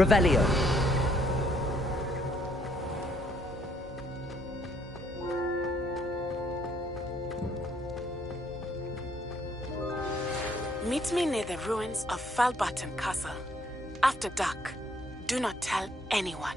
Revelio. Meet me near the ruins of Falbaton Castle. After dark. Do not tell anyone.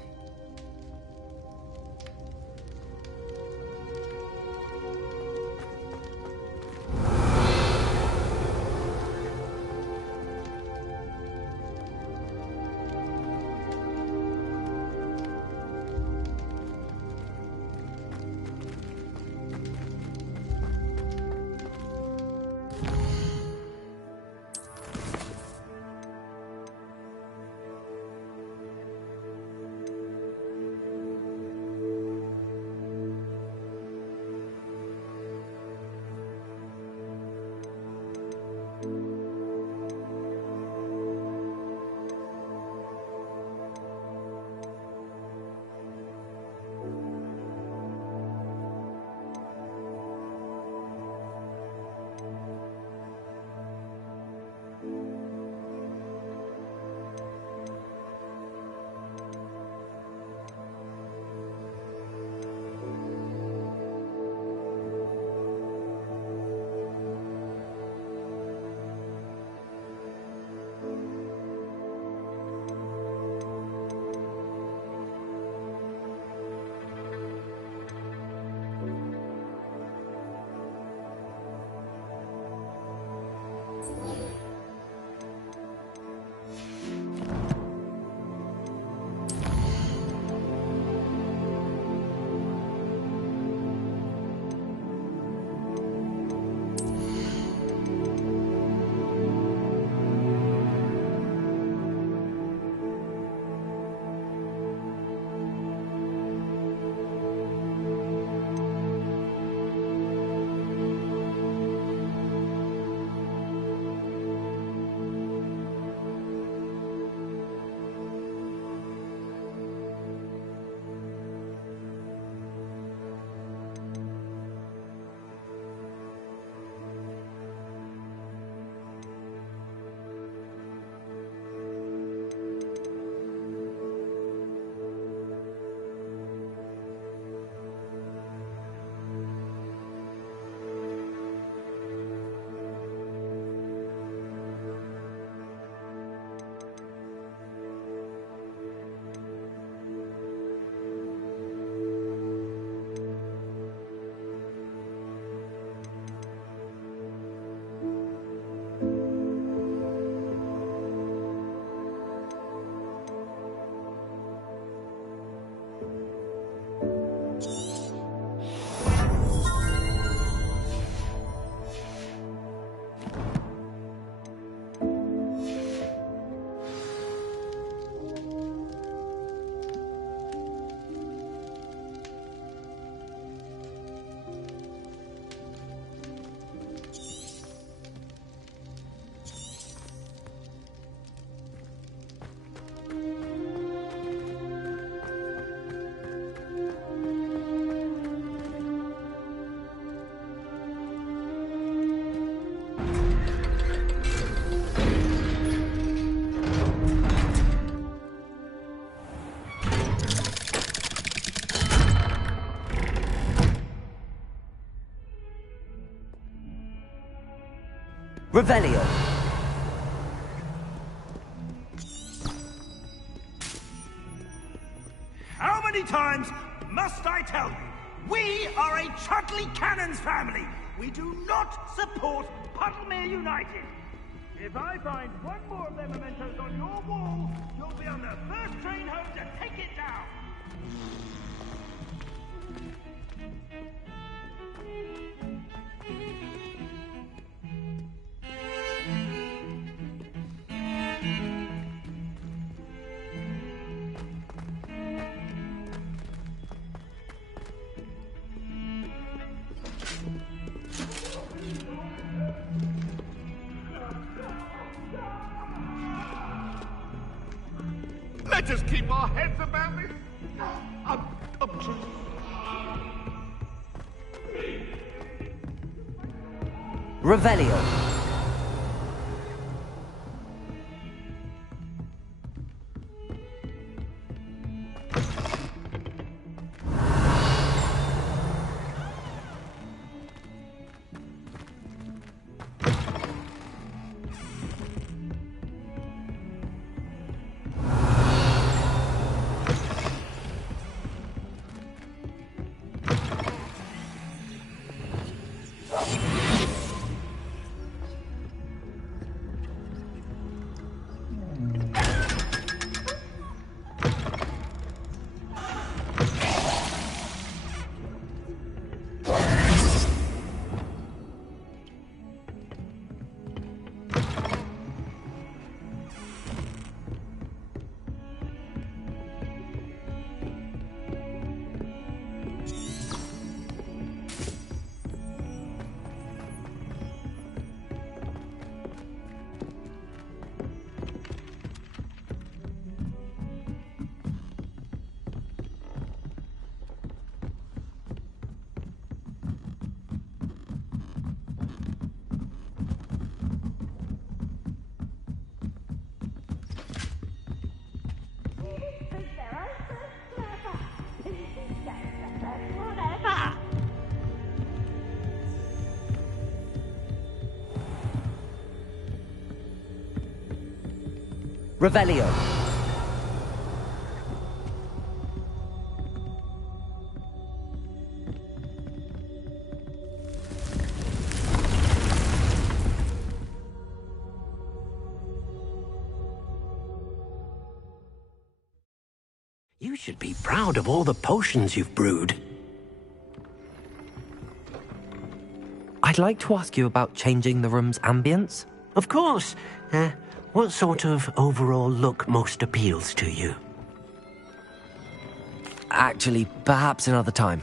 Revelio. How many times must I tell you? We are a Chudley Cannons family. We do not support Puddlemere United. If I find one more of their mementos on your wall, you'll be on the first train home to take it down. Let us keep our heads about this. Revelio. Revelio. You should be proud of all the potions you've brewed. I'd like to ask you about changing the room's ambience. Of course. What sort of overall look most appeals to you? Actually, perhaps another time.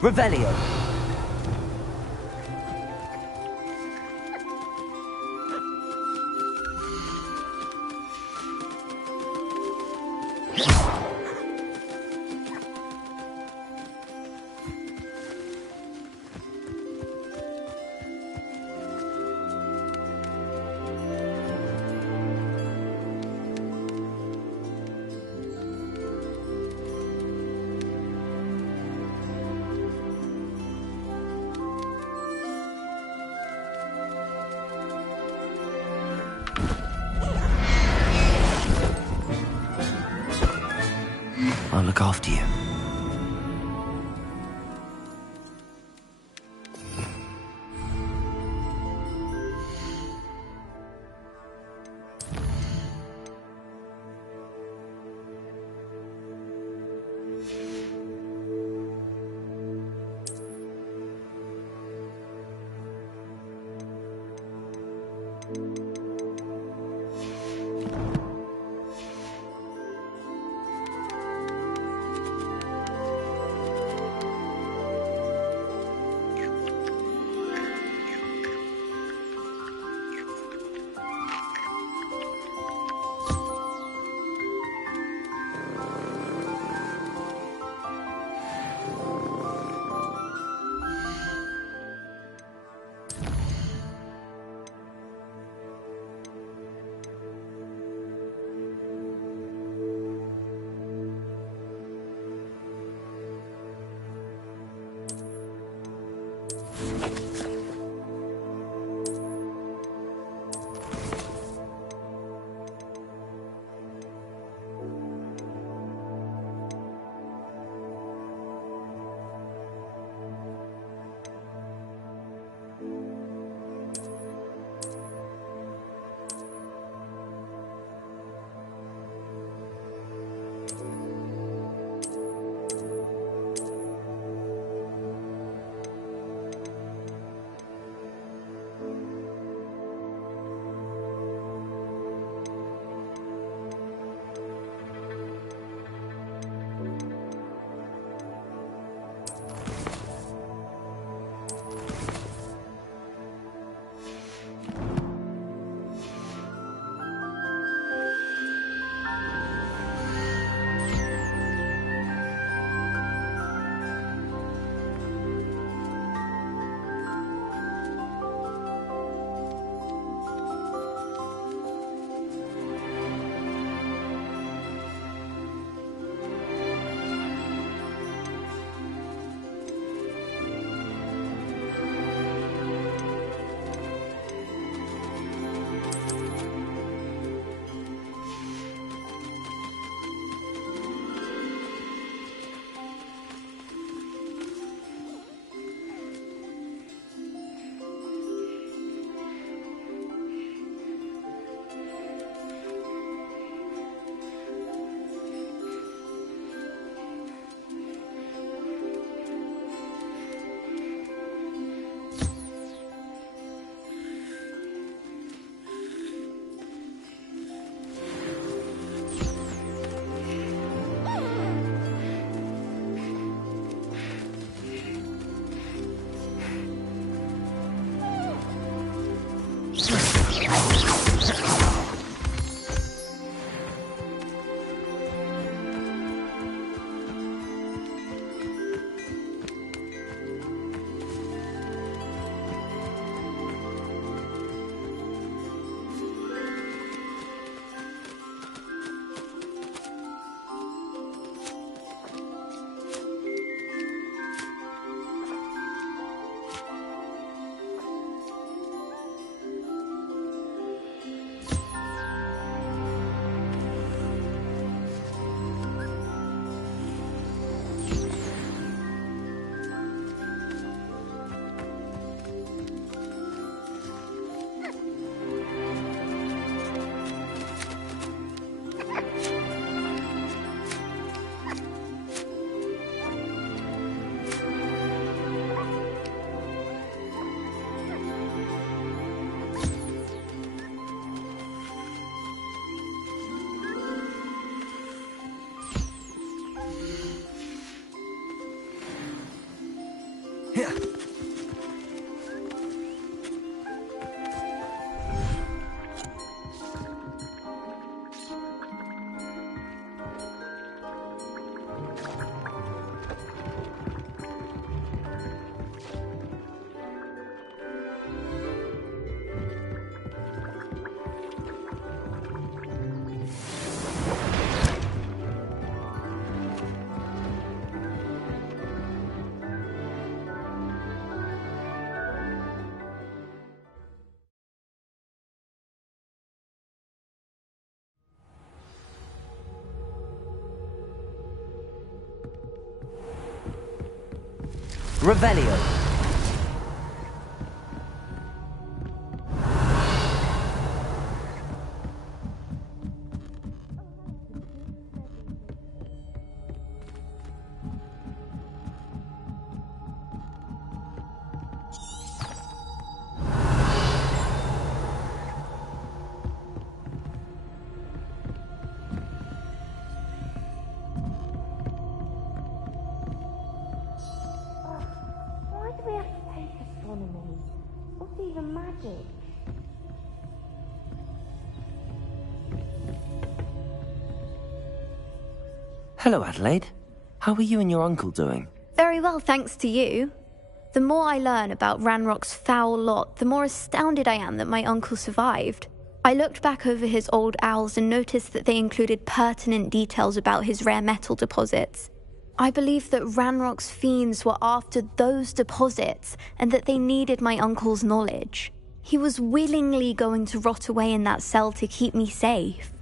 Revelio. I'll look after you. Revelio. Why do we have to take astronomy? What's even magic? Hello, Adelaide. How are you and your uncle doing? Very well, thanks to you. The more I learn about Ranrock's foul lot, the more astounded I am that my uncle survived. I looked back over his old owls and noticed that they included pertinent details about his rare metal deposits. I believe that Ranrock's fiends were after those deposits and that they needed my uncle's knowledge. He was willingly going to rot away in that cell to keep me safe.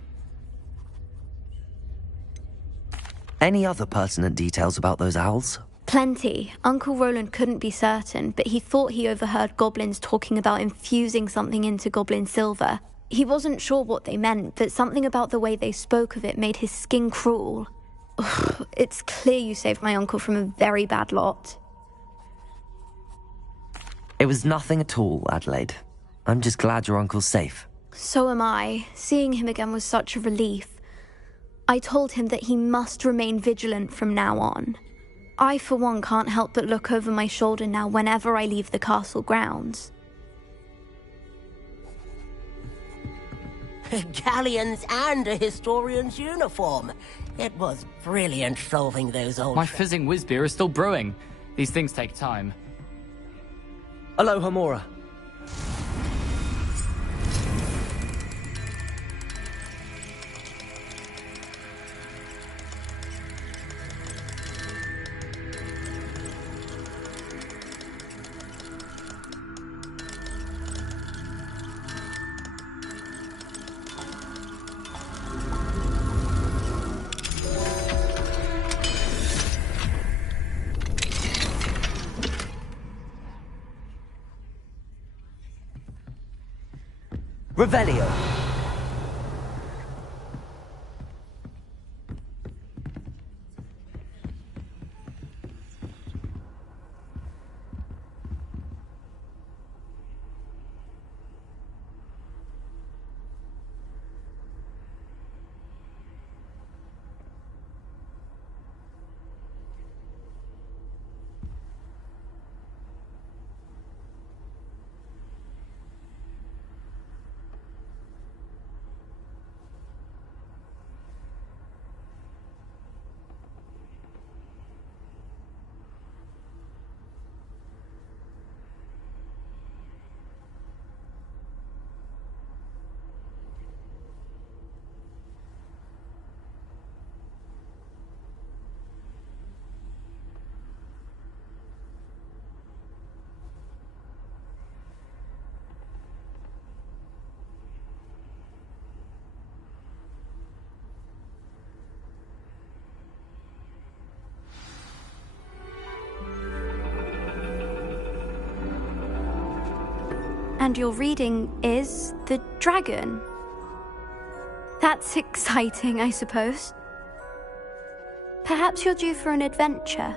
Any other pertinent details about those owls? Plenty. Uncle Roland couldn't be certain, but he thought he overheard goblins talking about infusing something into goblin silver. He wasn't sure what they meant, but something about the way they spoke of it made his skin crawl. Ugh, it's clear you saved my uncle from a very bad lot. It was nothing at all, Adelaide. I'm just glad your uncle's safe. So am I. Seeing him again was such a relief. I told him that he must remain vigilant from now on. I, for one, can't help but look over my shoulder now whenever I leave the castle grounds. Galleons and a historian's uniform. It was brilliant solving those old... My fizzing whiz beer is still brewing. These things take time. Aloha, Mora. Revelio. And your reading is The Dragon. That's exciting, I suppose. Perhaps you're due for an adventure.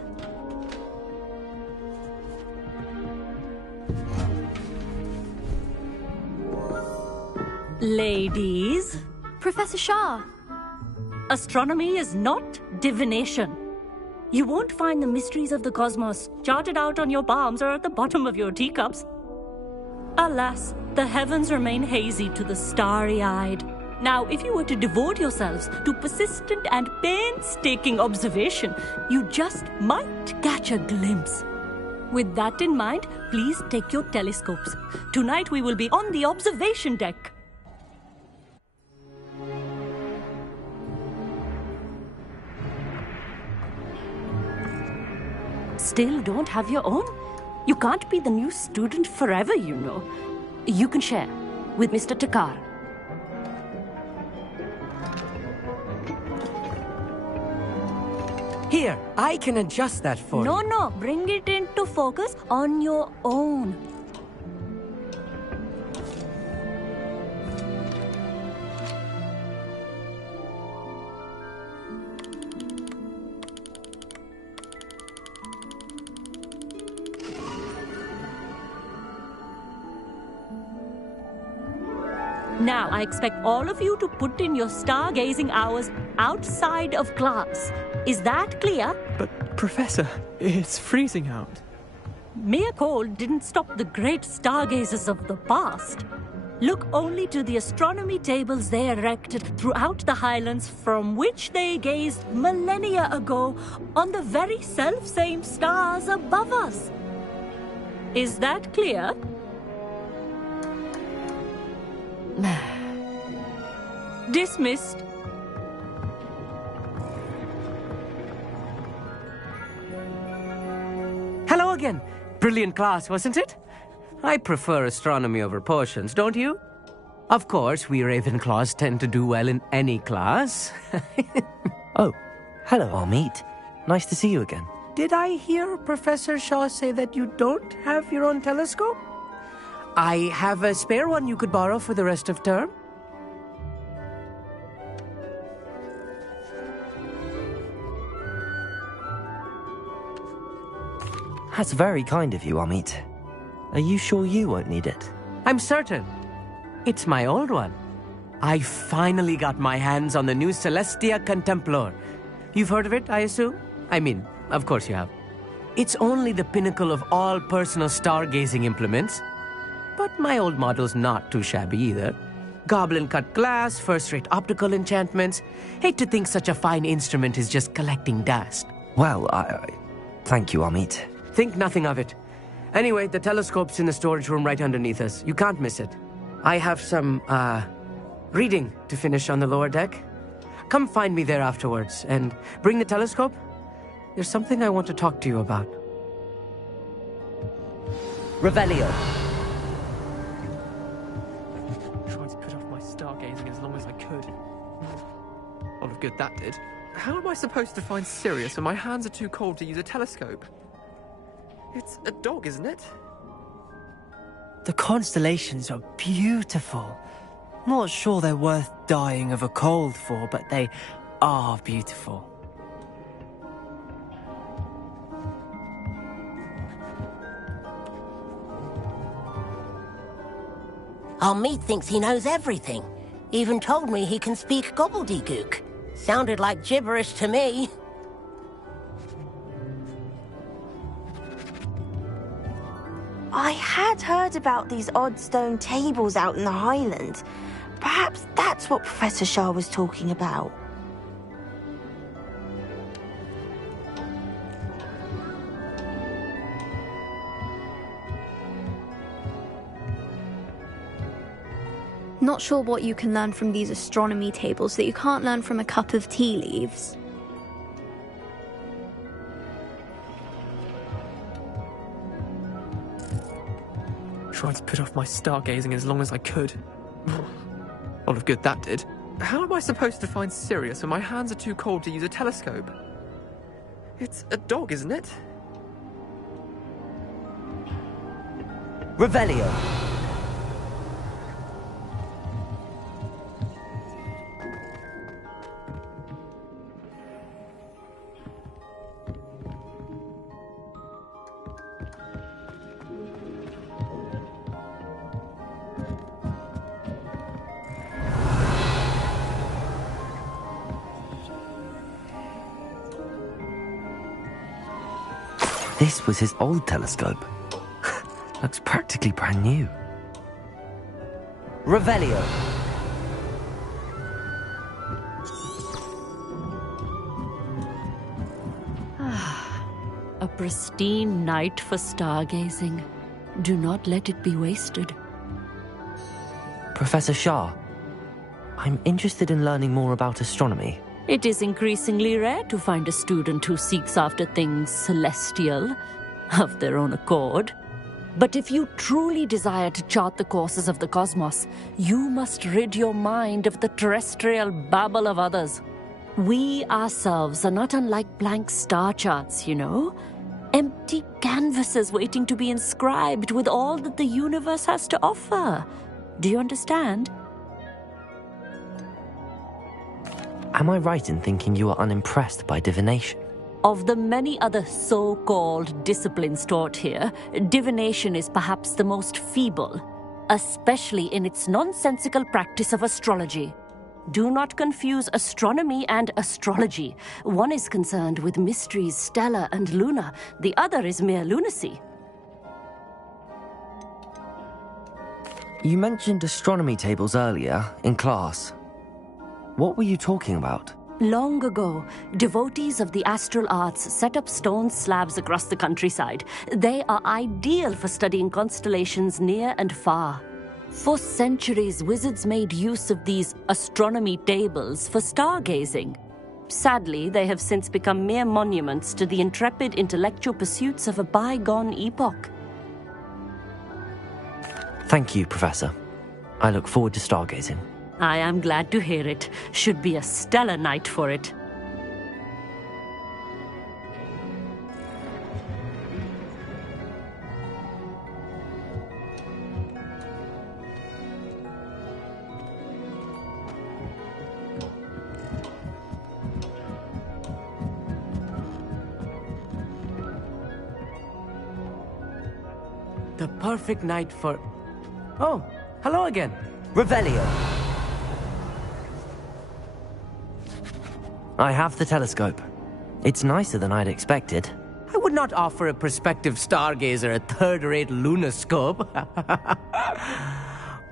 Ladies, Professor Shah. astronomy is not divination. You won't find the mysteries of the cosmos charted out on your palms or at the bottom of your teacups. Alas, the heavens remain hazy to the starry-eyed. Now, if you were to devote yourselves to persistent and painstaking observation, you just might catch a glimpse. With that in mind, please take your telescopes. Tonight we will be on the observation deck. Still don't have your own? You can't be the new student forever, you know. You can share with Mr. Takar. Here, I can adjust that for you. No, bring it into focus on your own. Now, I expect all of you to put in your stargazing hours outside of class. Is that clear? But, Professor, it's freezing out. Mere cold didn't stop the great stargazers of the past. Look only to the astronomy tables they erected throughout the highlands from which they gazed millennia ago on the very self-same stars above us. Is that clear? Dismissed. Hello again. Brilliant class, wasn't it? I prefer astronomy over potions, don't you? Of course, we Ravenclaws tend to do well in any class. Oh, hello, Amit. Nice to see you again. Did I hear Professor Shaw say that you don't have your own telescope? I have a spare one you could borrow for the rest of term. That's very kind of you, Amit. Are you sure you won't need it? I'm certain. It's my old one. I finally got my hands on the new Celestia Contemplar. You've heard of it, I assume? I mean, of course you have. It's only the pinnacle of all personal stargazing implements. But my old model's not too shabby either. Goblin-cut glass, first-rate optical enchantments. Hate to think such a fine instrument is just collecting dust. Well, thank you, Amit. Think nothing of it. Anyway, the telescope's in the storage room right underneath us. You can't miss it. I have some, reading to finish on the lower deck. Come find me there afterwards, and bring the telescope. There's something I want to talk to you about. Revelio. Tried to put off my stargazing as long as I could. A lot of good that did. How am I supposed to find Sirius when my hands are too cold to use a telescope? It's a dog, isn't it? The constellations are beautiful. Not sure they're worth dying of a cold for, but they are beautiful. Amit thinks he knows everything. Even told me he can speak gobbledygook. Sounded like gibberish to me. I had heard about these odd stone tables out in the Highlands. Perhaps that's what Professor Shah was talking about. Not sure what you can learn from these astronomy tables that you can't learn from a cup of tea leaves. Tried to put off my stargazing as long as I could. A lot of good that did. How am I supposed to find Sirius when my hands are too cold to use a telescope? It's a dog, isn't it? Revelio. This was his old telescope. Looks practically brand new. Revelio. A pristine night for stargazing. Do not let it be wasted. Professor Shah, I'm interested in learning more about astronomy. It is increasingly rare to find a student who seeks after things celestial, of their own accord. But if you truly desire to chart the courses of the cosmos, you must rid your mind of the terrestrial babble of others. We ourselves are not unlike blank star charts, you know. Empty canvases waiting to be inscribed with all that the universe has to offer. Do you understand? Am I right in thinking you are unimpressed by divination? Of the many other so-called disciplines taught here, divination is perhaps the most feeble, especially in its nonsensical practice of astrology. Do not confuse astronomy and astrology. One is concerned with mysteries stellar and lunar, the other is mere lunacy. You mentioned astronomy tables earlier, in class. What were you talking about? Long ago, devotees of the astral arts set up stone slabs across the countryside. They are ideal for studying constellations near and far. For centuries, wizards made use of these astronomy tables for stargazing. Sadly, they have since become mere monuments to the intrepid intellectual pursuits of a bygone epoch. Thank you, Professor. I look forward to stargazing. I am glad to hear it. Should be a stellar night for it. The perfect night for... Oh, hello again. Revelio. I have the telescope. It's nicer than I'd expected. I would not offer a prospective stargazer a third-rate lunoscope.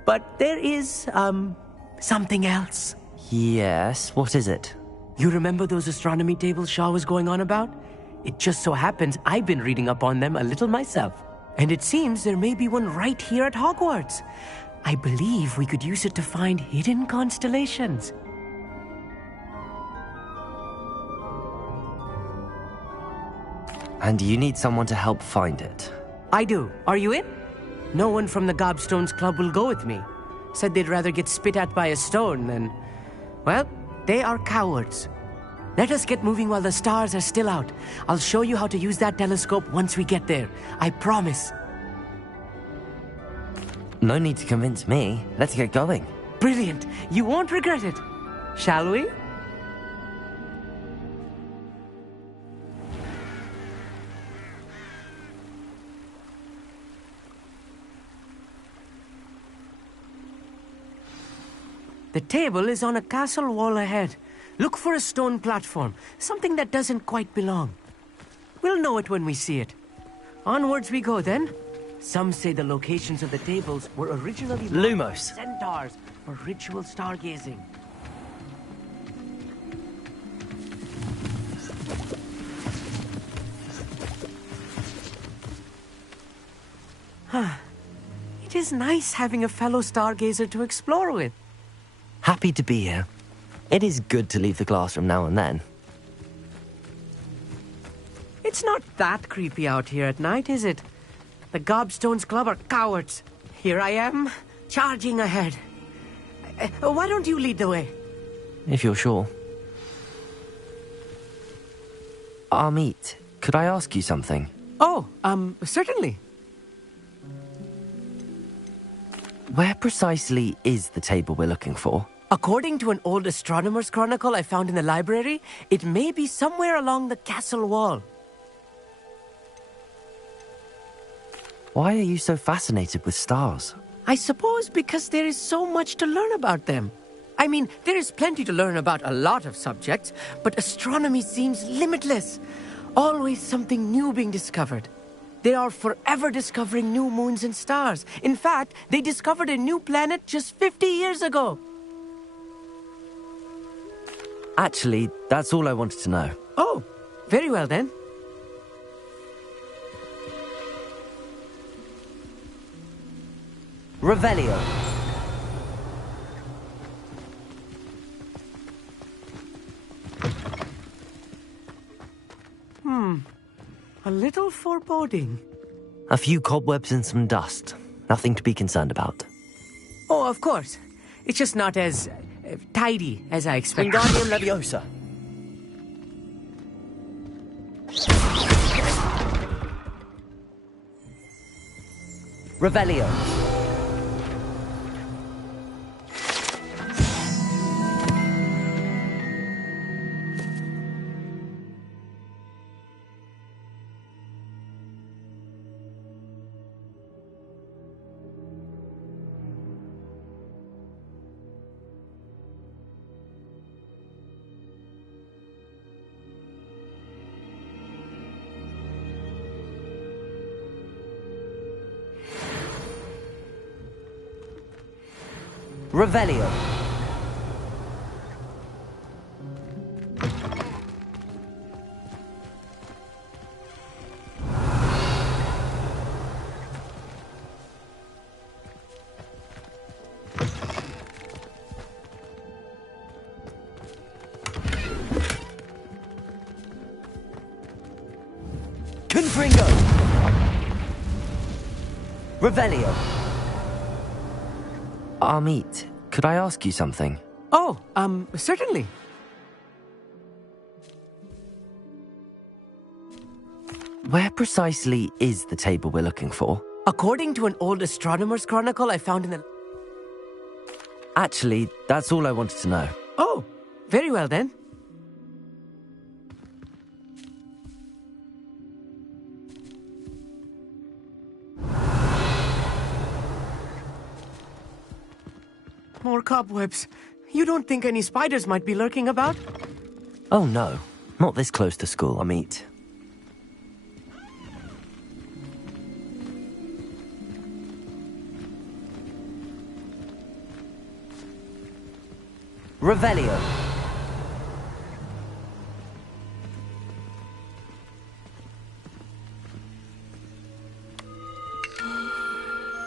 But there is, something else. Yes, what is it? You remember those astronomy tables Shaw was going on about? It just so happens I've been reading up on them a little myself. And it seems there may be one right here at Hogwarts. I believe we could use it to find hidden constellations. And you need someone to help find it. I do. Are you in? No one from the Gobstones Club will go with me. Said they'd rather get spit at by a stone than... Well, they are cowards. Let us get moving while the stars are still out. I'll show you how to use that telescope once we get there. I promise. No need to convince me. Let's get going. Brilliant. You won't regret it. Shall we? The table is on a castle wall ahead. Look for a stone platform, something that doesn't quite belong. We'll know it when we see it. Onwards we go then. Some say the locations of the tables were originally Lumos. Centaurs for ritual stargazing. It is nice having a fellow stargazer to explore with. Happy to be here. It is good to leave the classroom now and then. It's not that creepy out here at night, is it? The Gobstones Club are cowards. Here I am, charging ahead. Why don't you lead the way? If you're sure. Amit, could I ask you something? Oh, certainly. Where precisely is the table we're looking for? According to an old astronomer's chronicle I found in the library, it may be somewhere along the castle wall. Why are you so fascinated with stars? I suppose because there is so much to learn about them. I mean, there is plenty to learn about a lot of subjects, but astronomy seems limitless. Always something new being discovered. They are forever discovering new moons and stars. In fact, they discovered a new planet just 50 years ago. Actually, that's all I wanted to know. Oh, very well then. Revelio. A little foreboding. A few cobwebs and some dust. Nothing to be concerned about. Oh, of course. It's just not as tidy as I expected. Wingardium Leviosa. Revelio. Revelio. Confringo. Revelio. Amit, could I ask you something? Oh, certainly. Where precisely is the table we're looking for? According to an old astronomer's chronicle I found in the... Actually, that's all I wanted to know. Oh, very well then. More cobwebs. You don't think any spiders might be lurking about? Oh no, not this close to school, Amit. Revelio.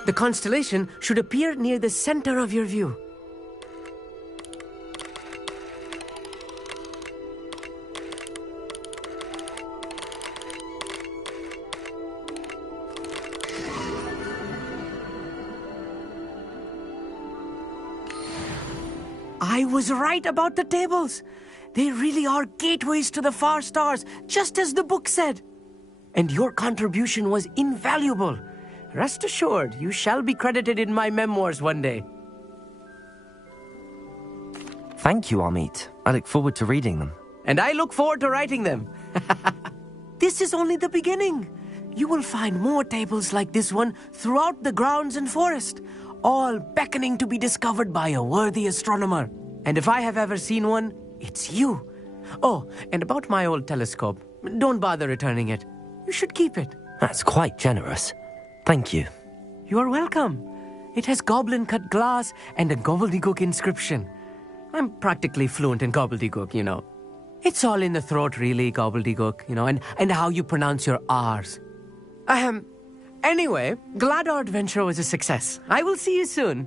The constellation should appear near the center of your view. I was right about the tables. They really are gateways to the far stars, just as the book said. And your contribution was invaluable. Rest assured, you shall be credited in my memoirs one day. Thank you, Amit. I look forward to reading them. And I look forward to writing them. This is only the beginning. You will find more tables like this one throughout the grounds and forest, all beckoning to be discovered by a worthy astronomer. And if I have ever seen one, it's you. Oh, and about my old telescope, don't bother returning it. You should keep it. That's quite generous. Thank you. You are welcome. It has goblin-cut glass and a gobbledygook inscription. I'm practically fluent in gobbledygook, you know. It's all in the throat, really, gobbledygook, you know, and how you pronounce your R's. Anyway, glad our adventure was a success. I will see you soon.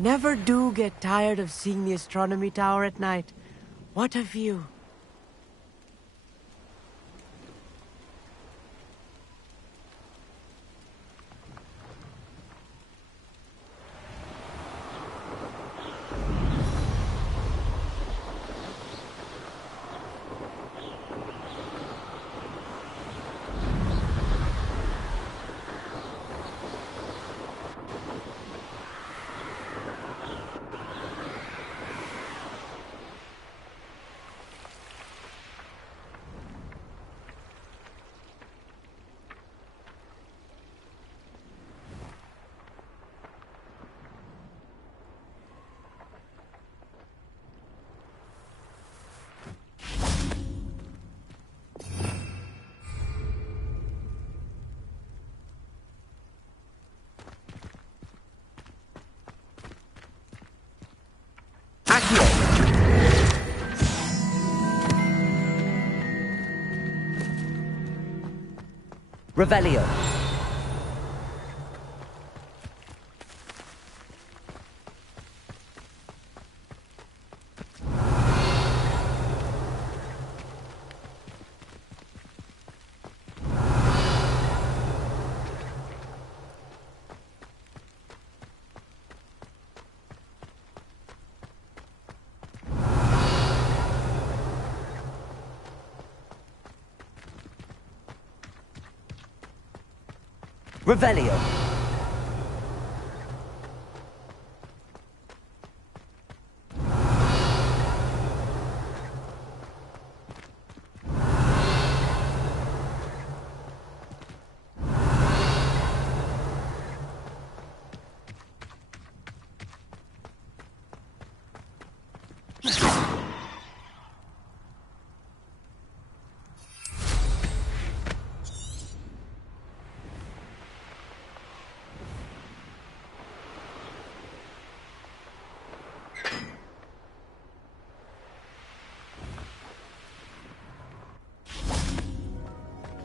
Never do get tired of seeing the astronomy tower at night. What a view. Revelio. Revelio.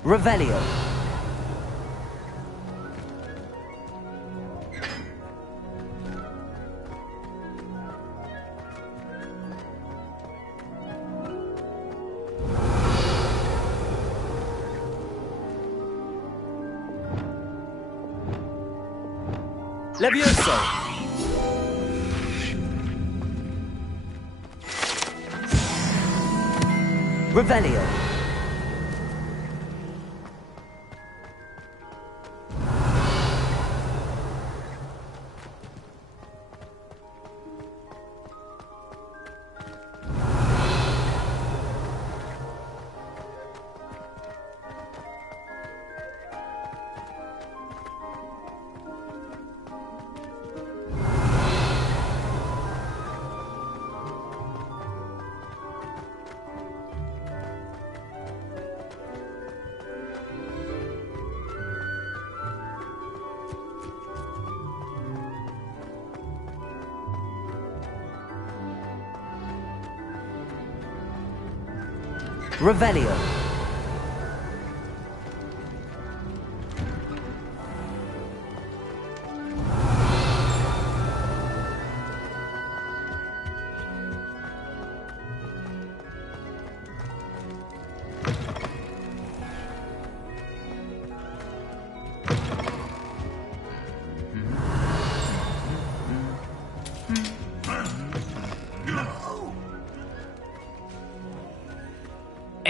Revelio. Levioso. Revelio. Revelio.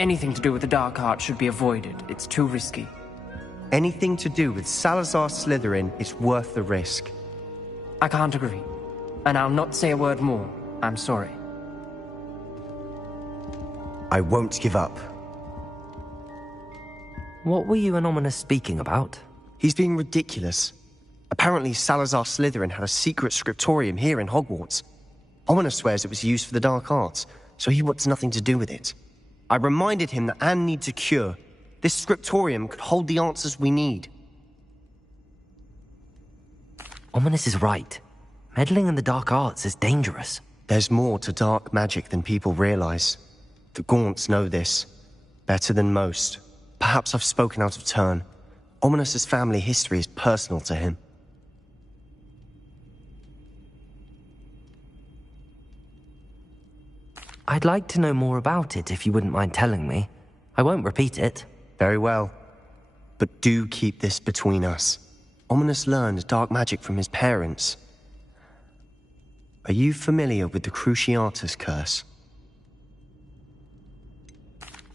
Anything to do with the Dark Arts should be avoided. It's too risky. Anything to do with Salazar Slytherin is worth the risk. I can't agree. And I'll not say a word more. I'm sorry. I won't give up. What were you and Ominous speaking about? He's being ridiculous. Apparently Salazar Slytherin had a secret scriptorium here in Hogwarts. Ominous swears it was used for the Dark Arts, so he wants nothing to do with it. I reminded him that Anne needs a cure. This scriptorium could hold the answers we need. Ominous is right. Meddling in the Dark Arts is dangerous. There's more to dark magic than people realize. The Gaunts know this. Better than most. Perhaps I've spoken out of turn. Ominous's family history is personal to him. I'd like to know more about it if you wouldn't mind telling me. I won't repeat it. Very well. But do keep this between us. Ominous learned dark magic from his parents. Are you familiar with the Cruciatus Curse?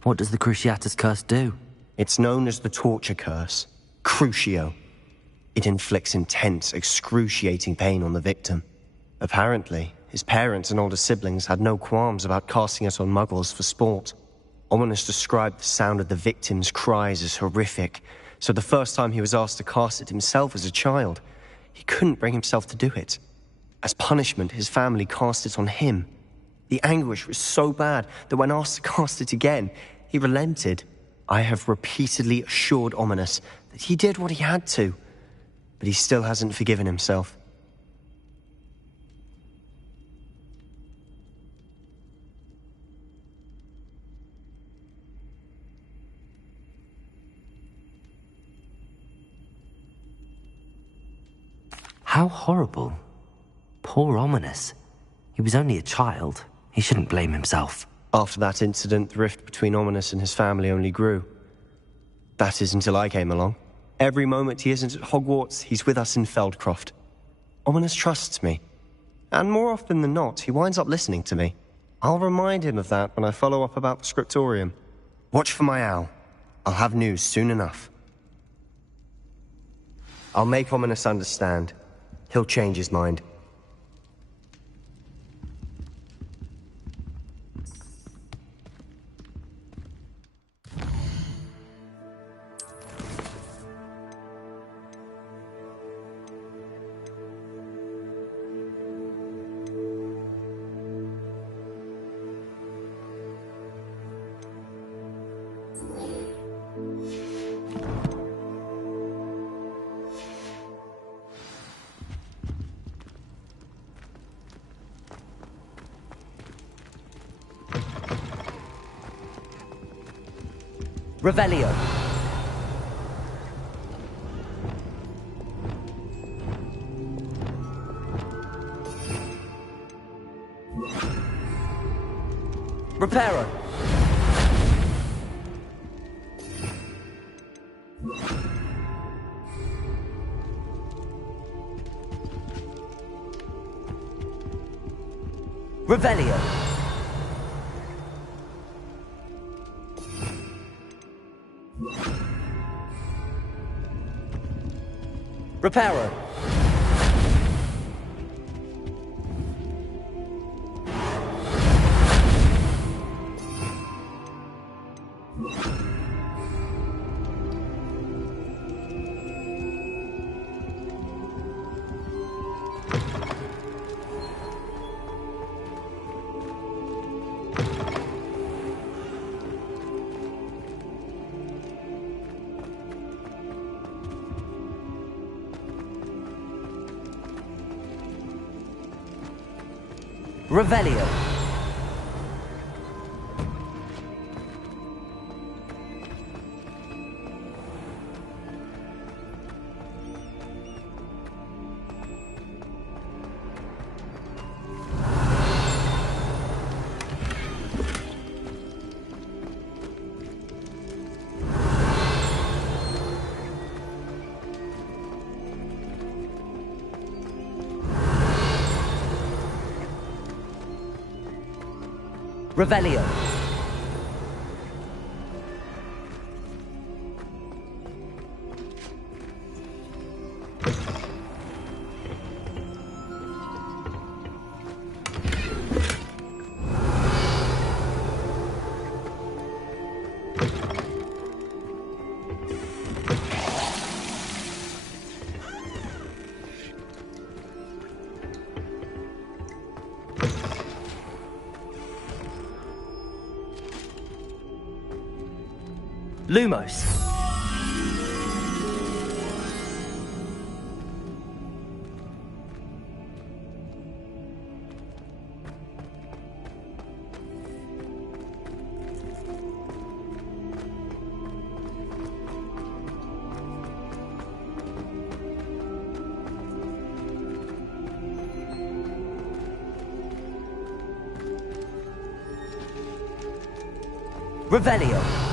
What does the Cruciatus Curse do? It's known as the Torture Curse. Crucio. It inflicts intense, excruciating pain on the victim. Apparently, his parents and older siblings had no qualms about casting it on muggles for sport. Ominous described the sound of the victim's cries as horrific, so the first time he was asked to cast it himself as a child, he couldn't bring himself to do it. As punishment, his family cast it on him. The anguish was so bad that when asked to cast it again, he relented. I have repeatedly assured Ominous that he did what he had to, but he still hasn't forgiven himself. How horrible. Poor Ominous. He was only a child. He shouldn't blame himself. After that incident, the rift between Ominous and his family only grew. That is until I came along. Every moment he isn't at Hogwarts, he's with us in Feldcroft. Ominous trusts me. And more often than not, he winds up listening to me. I'll remind him of that when I follow up about the scriptorium. Watch for my owl. I'll have news soon enough. I'll make Ominous understand. He'll change his mind. Revelio. Reparo. Revelio. Reparo. Revelio. Revelio. Lumos. Revelio.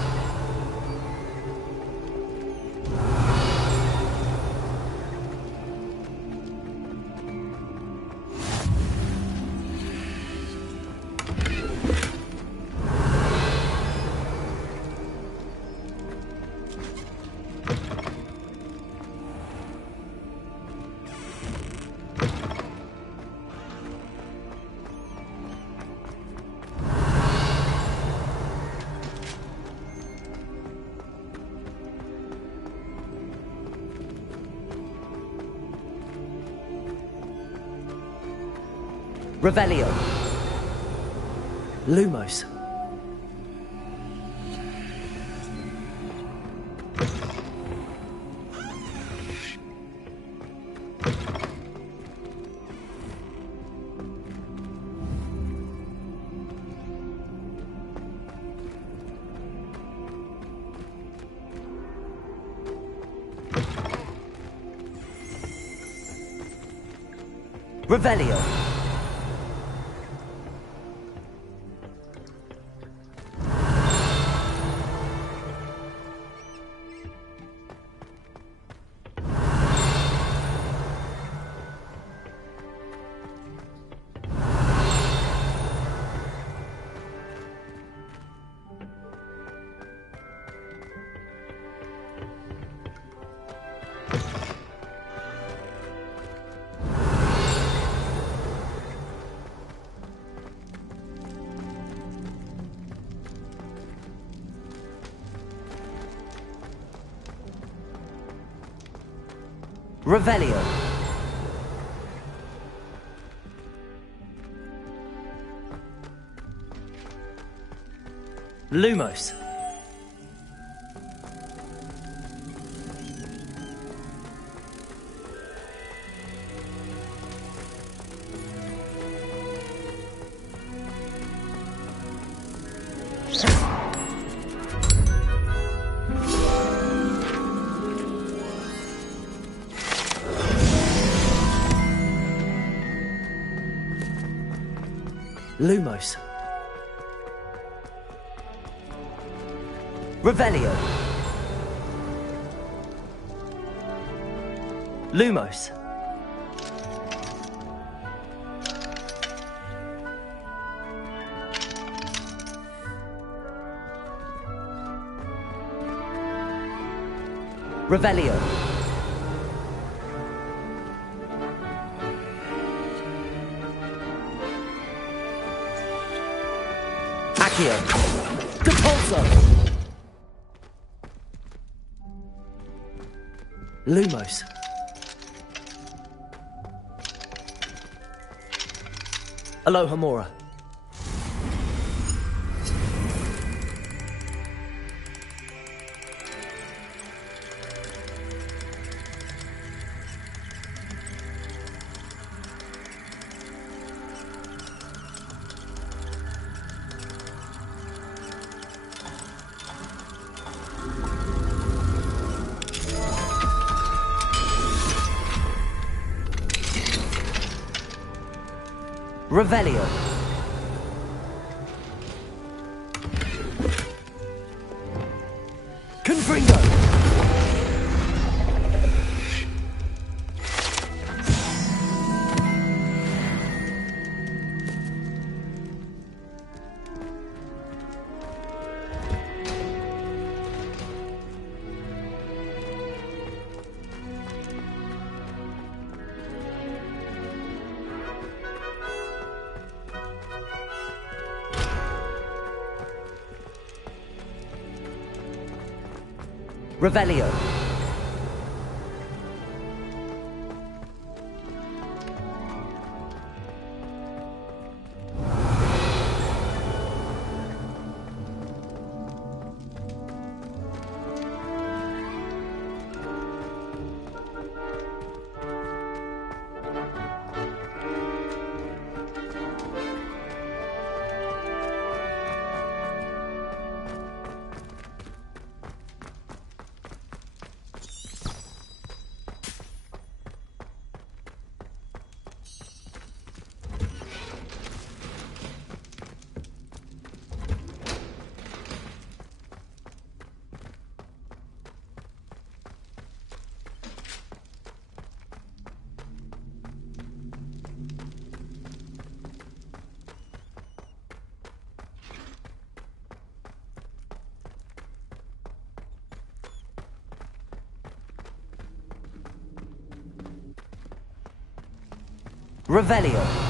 Revelio. Lumos. Revelio. Revelio. Lumos. Lumos. Revelio. Lumos. Revelio. Accio. Depulso. Lumos. Alohomora. Revelio. Confringo. Revelio. Revelio.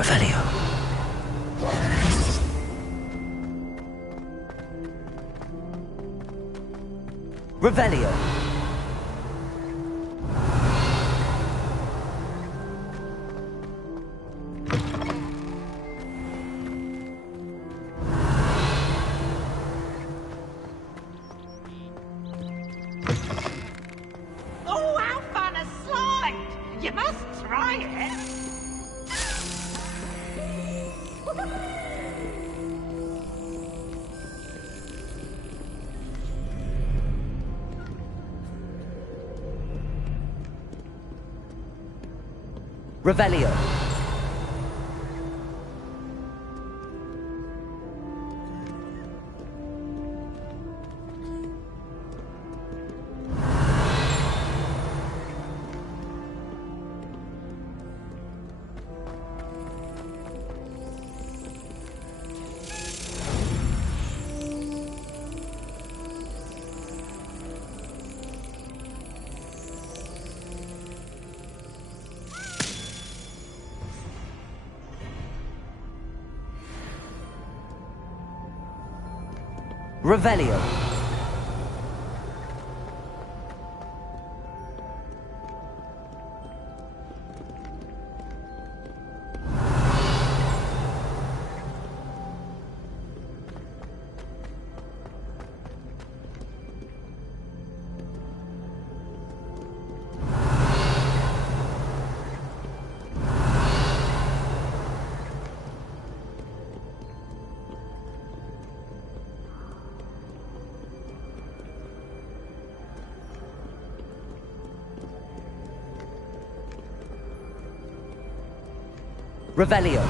Revelio. Revelio. Oh, how fun a slide! You must try it. Revelio. Revelio. Revelio.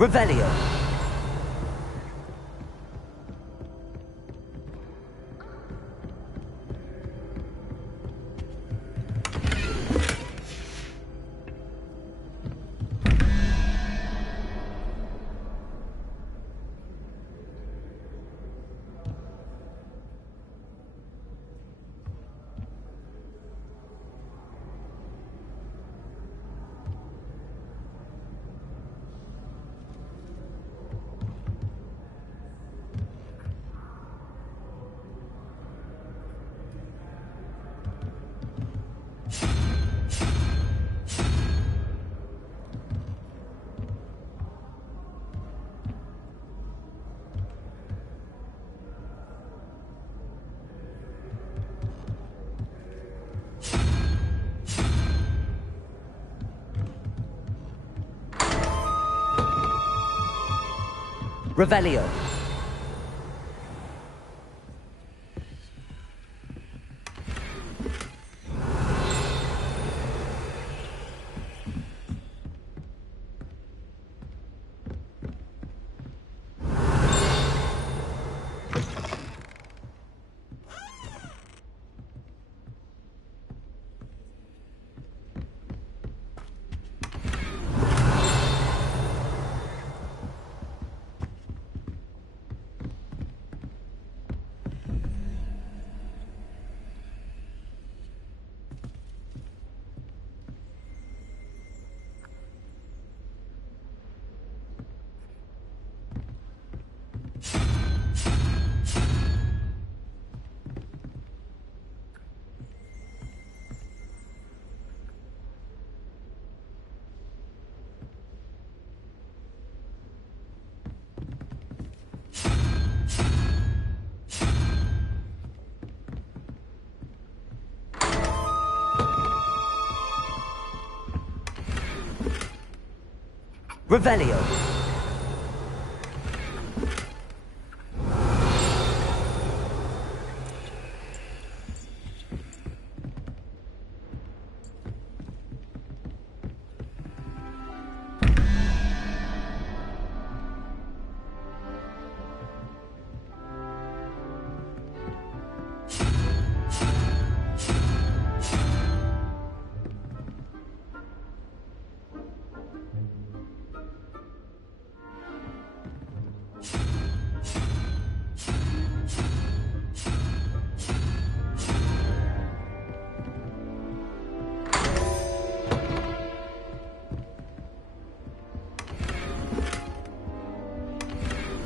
Revelio. Revelio. Revelio.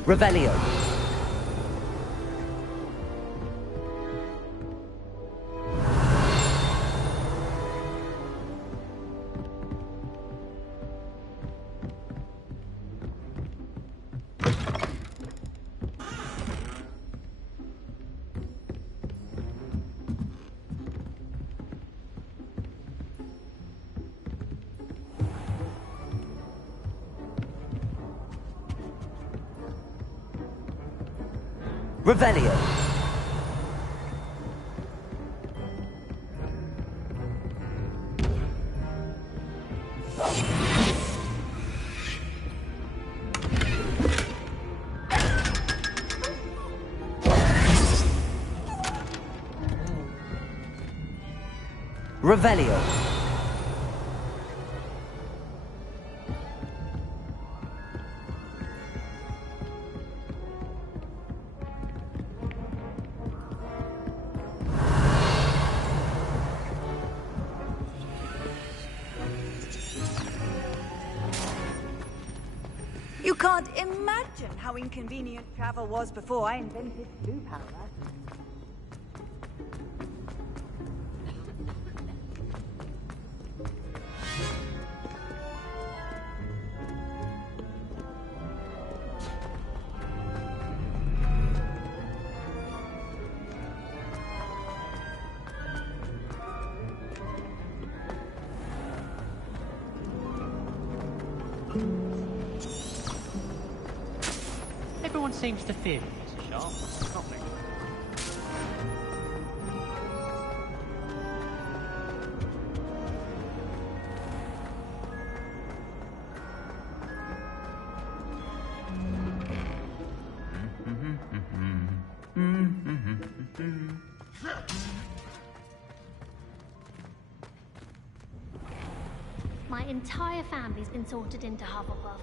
Revelio. Revelio. Revelio. You can't imagine how inconvenient travel was before I invented blue power. Everyone seems to fear me, Mr. Sharp. Not me. My entire family's been sorted into Hufflepuff.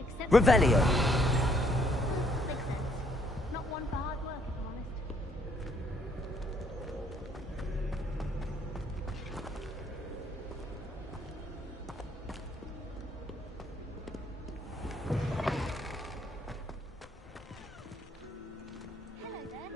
Except Revelio. Makes sense. Not one for hard work, if I'm honest. Hello, Dad.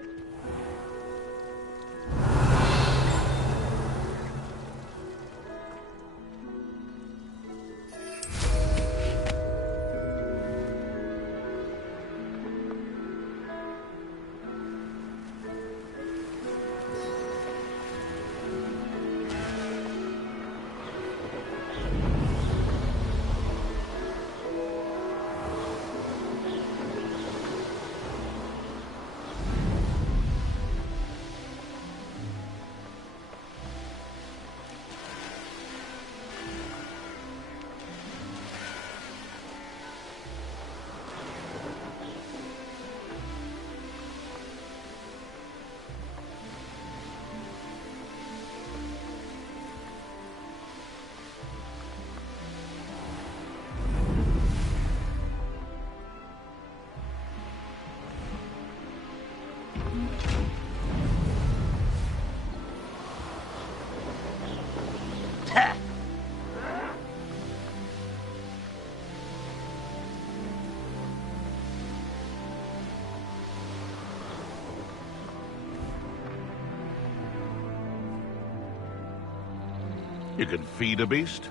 You can feed a beast?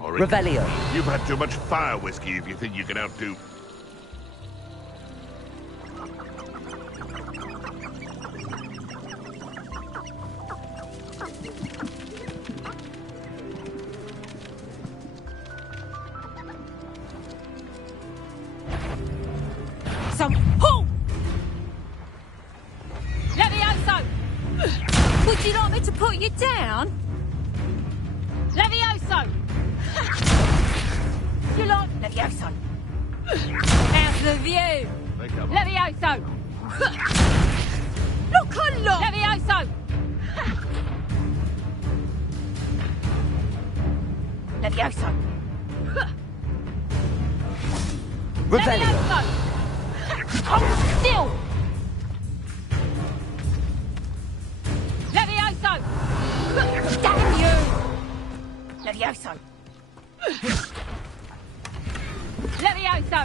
Or Revelio. You've had too much fire whiskey if you think you can outdo... Some pull! Levioso! Would you like me to put you down? Levioso! You like Levioso? How's the view? Levioso! Look a lot! Levioso! Levioso! Revelio. Levioso! Hold still! Levioso! Damn you! Levioso! Levioso!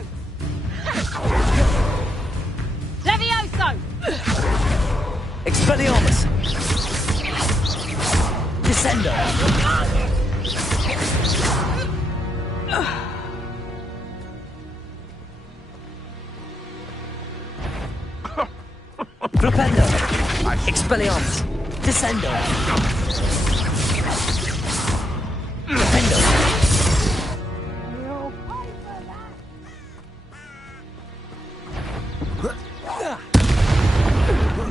Flipendo! Expelliarmus! Descendo! Flipendo!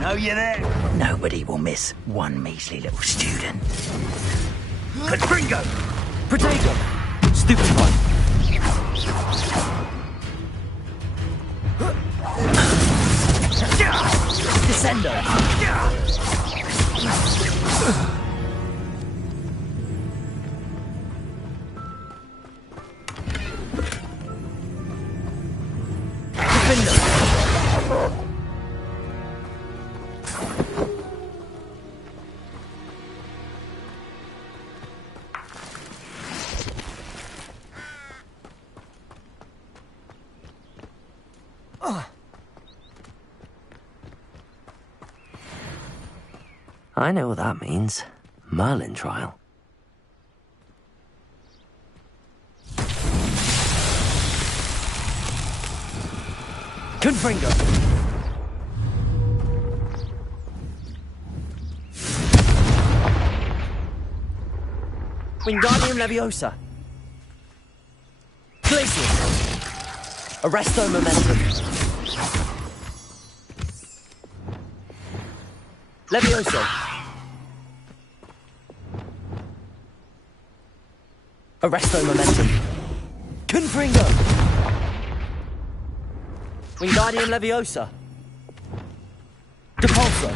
Know you there? Nobody will miss one measly little student. Confringo! Protego! Stupefy! Descendo! I know what that means. Merlin trial. Confringo! Wingardium Leviosa! Glacius! Arresto Momentum! Levioso! Arresto Momentum! Confringo! Wingardium Leviosa! Depulso!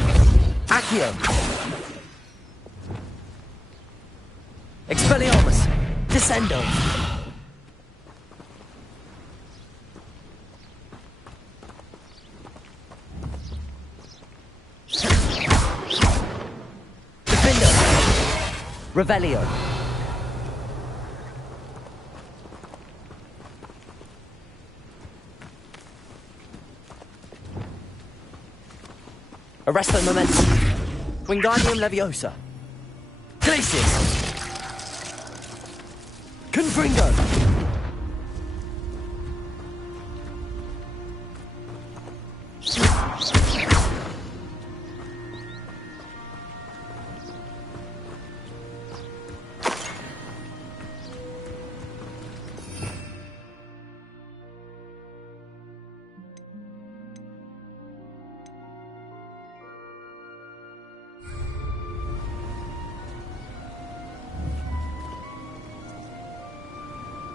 Accio! Expelliarmus! Descendo! Defendo! Revelio! Arresto Momentum! Wingardium Leviosa! Glacius! Confringo!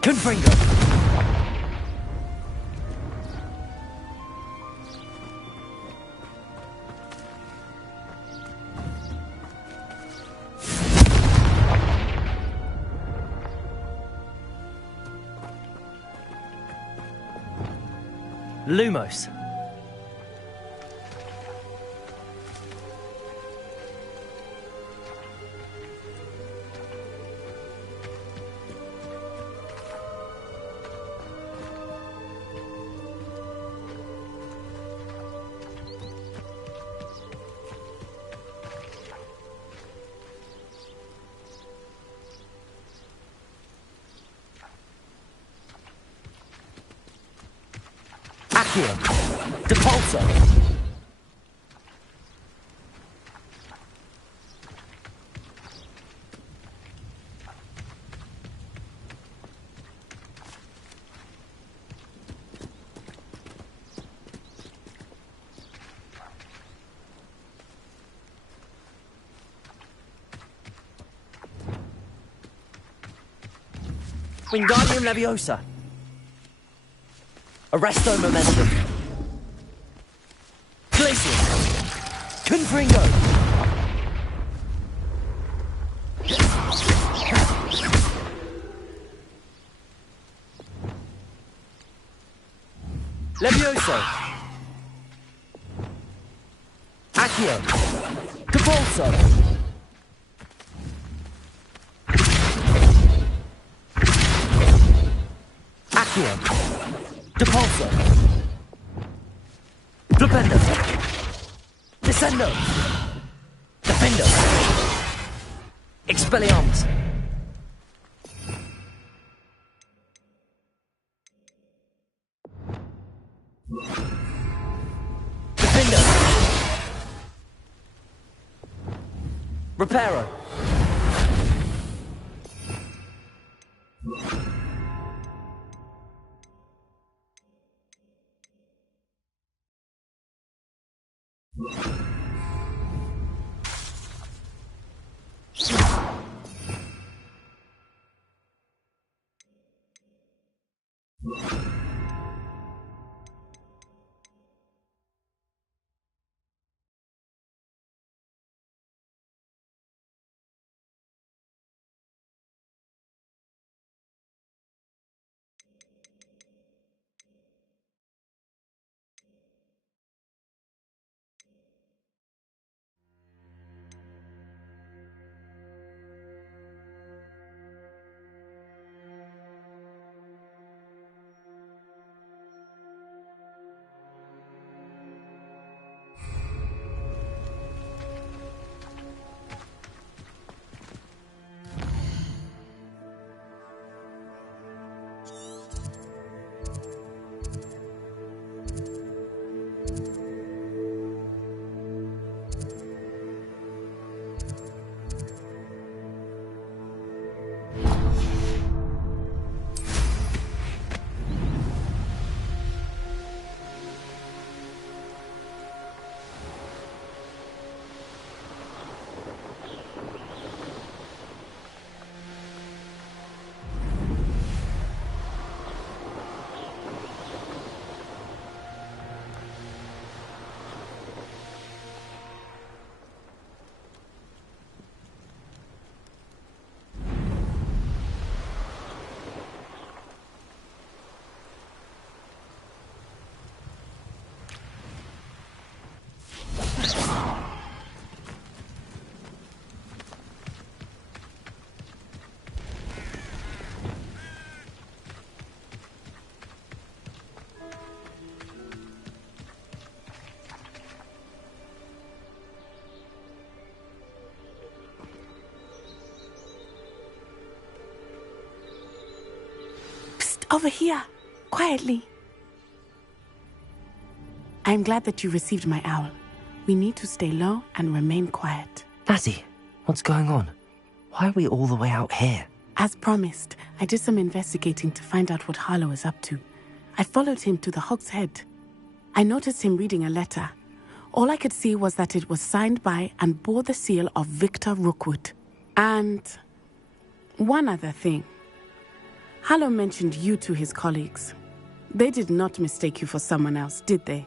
Confringo! Lumos! Accio! Depulso! Wingardium Leviosa! Arresto Momentum! Glacius! Confringo! Levioso! Accio! Depulso! Accio! Depulso! Flipendo! Descendo! Defendo! Expelliarmus! Defendo! Reparo! Over here, quietly. I'm glad that you received my owl. We need to stay low and remain quiet. Natty, what's going on? Why are we all the way out here? As promised, I did some investigating to find out what Harlow is up to. I followed him to the Hog's Head. I noticed him reading a letter. All I could see was that it was signed by and bore the seal of Victor Rookwood. And one other thing. Harlow mentioned you to his colleagues. They did not mistake you for someone else, did they?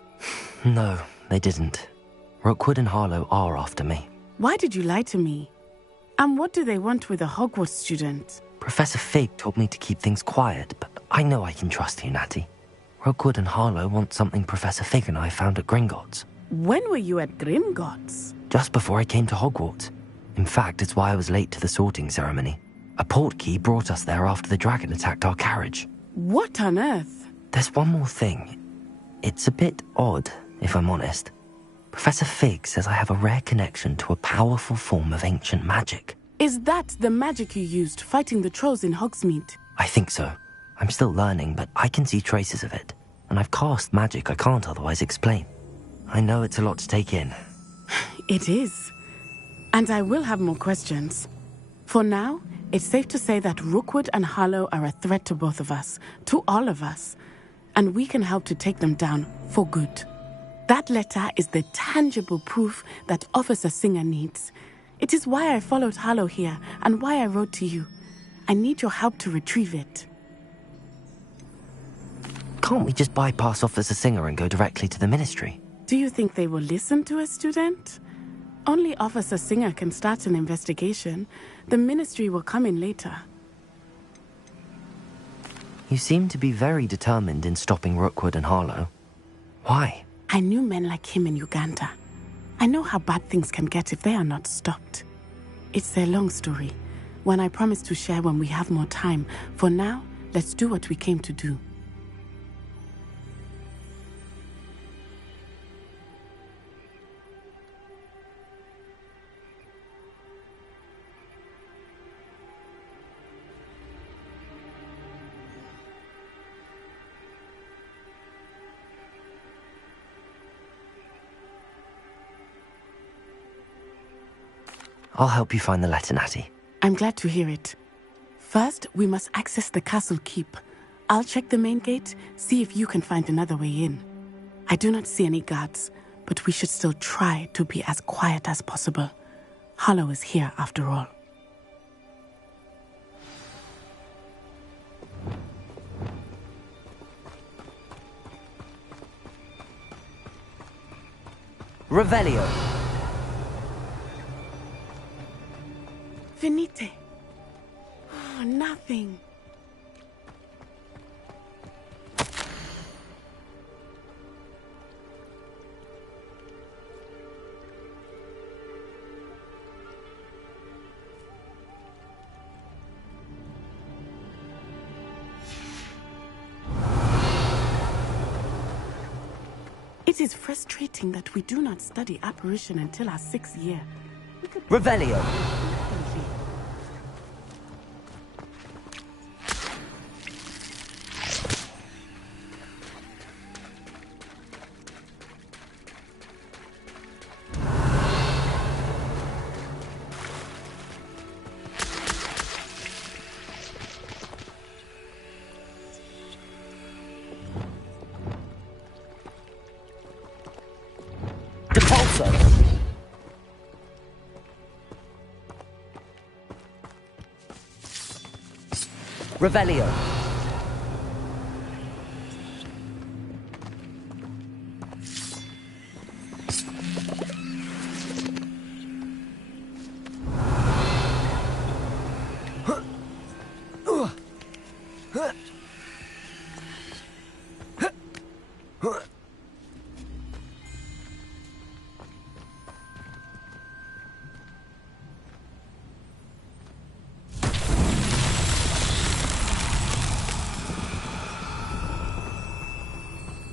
No, they didn't. Rookwood and Harlow are after me. Why did you lie to me? And what do they want with a Hogwarts student? Professor Fig told me to keep things quiet, but I know I can trust you, Natty. Rookwood and Harlow want something Professor Fig and I found at Gringotts. When were you at Grimgotts? Just before I came to Hogwarts. In fact, it's why I was late to the sorting ceremony. A portkey brought us there after the dragon attacked our carriage. What on earth? There's one more thing. It's a bit odd, if I'm honest. Professor Fig says I have a rare connection to a powerful form of ancient magic. Is that the magic you used fighting the trolls in Hogsmeade? I think so. I'm still learning, but I can see traces of it. And I've cast magic I can't otherwise explain. I know it's a lot to take in. It is. And I will have more questions. For now, it's safe to say that Rookwood and Harlow are a threat to both of us, to all of us, and we can help to take them down for good. That letter is the tangible proof that Officer Singer needs. It is why I followed Harlow here and why I wrote to you. I need your help to retrieve it. Can't we just bypass Officer Singer and go directly to the Ministry? Do you think they will listen to a student? Only Officer Singer can start an investigation. The Ministry will come in later. You seem to be very determined in stopping Rookwood and Harlow. Why? I knew men like him in Uganda. I know how bad things can get if they are not stopped. It's a long story, one I promise to share when we have more time. For now, let's do what we came to do. I'll help you find the letter, Natty. I'm glad to hear it. First, we must access the castle keep. I'll check the main gate, see if you can find another way in. I do not see any guards, but we should still try to be as quiet as possible. Hollow is here after all. Revelio. Venite. Oh, nothing. It is frustrating that we do not study apparition until our 6th year. Revelio. Revelio.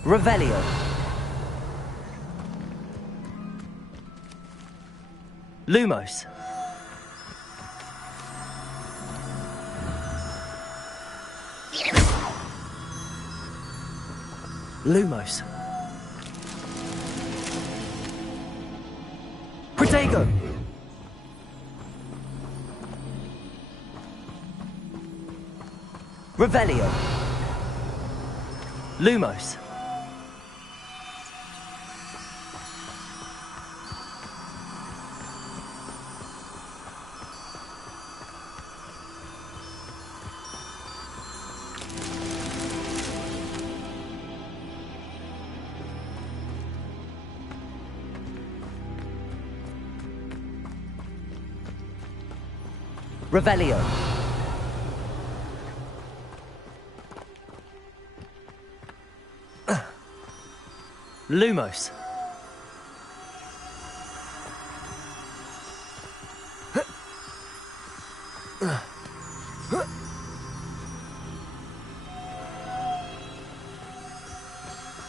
Revelio. Lumos. Lumos. Protego. Revelio. Lumos. Revelio. Lumos.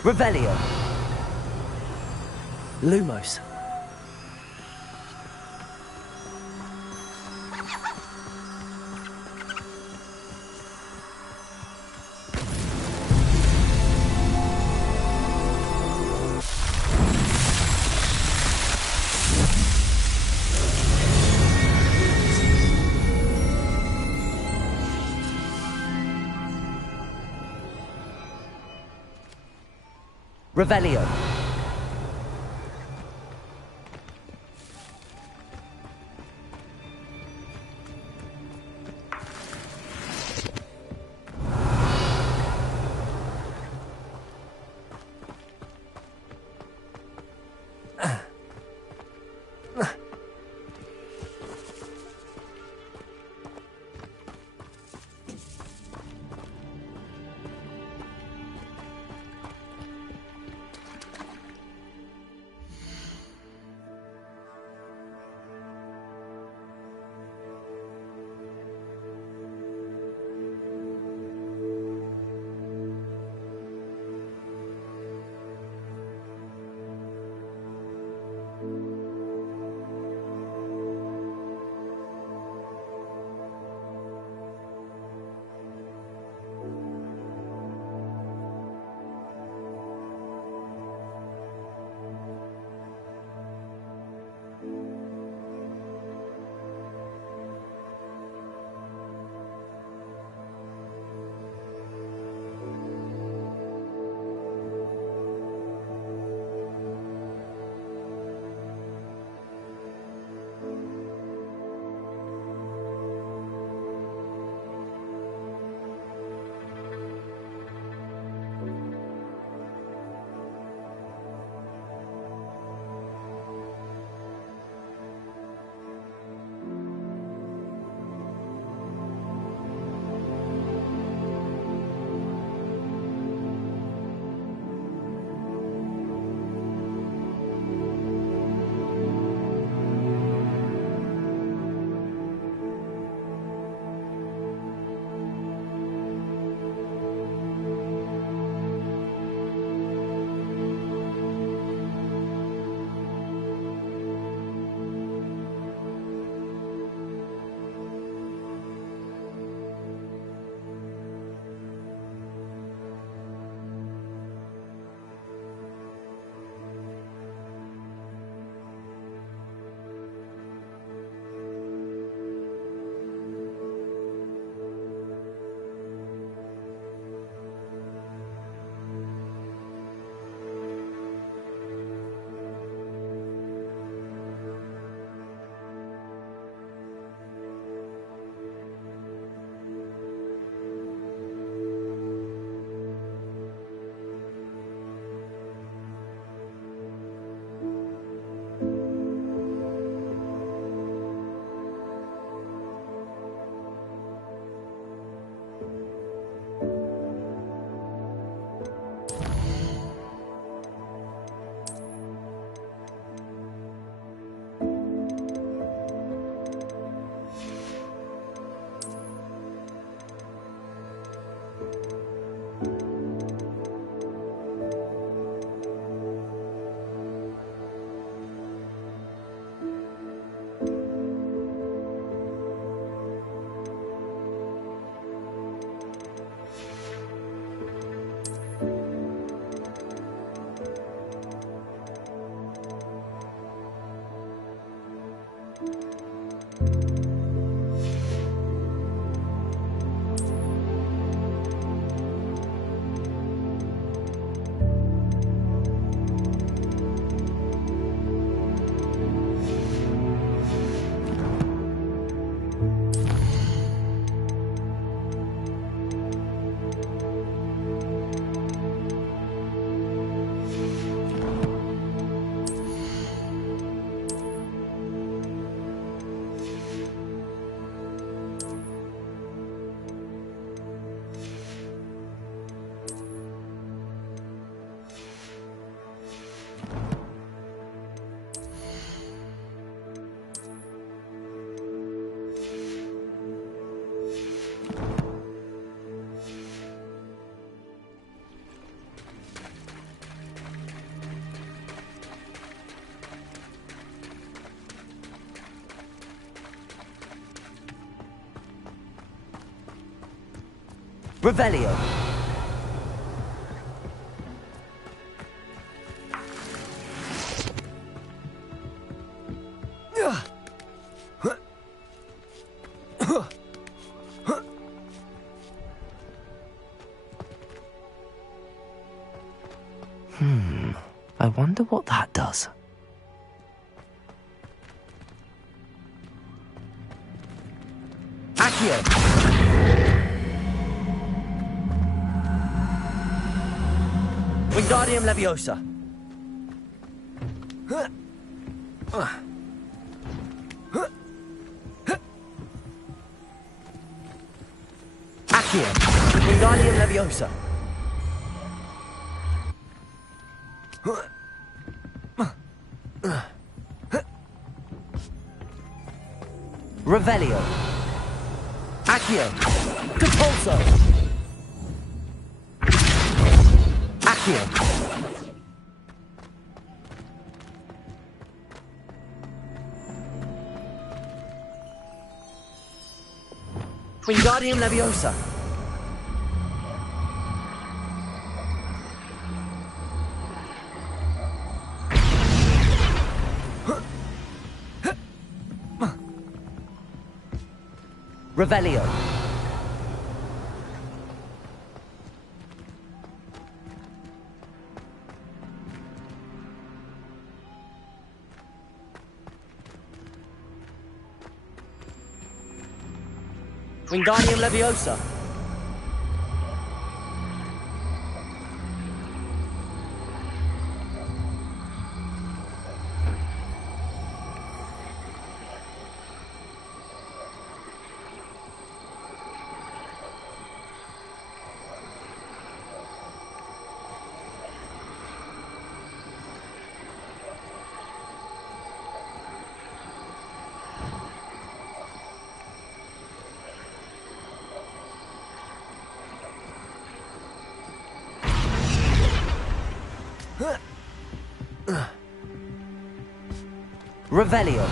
Revelio. Lumos. Revelio. Revelio. I wonder what that does. Accio. Wingardium Leviosa. Accio. Wingardium Leviosa. Revelio. Accio. Compulso. Accio. Wingardium Leviosa. Revelio. Wingardium Leviosa. Revelio.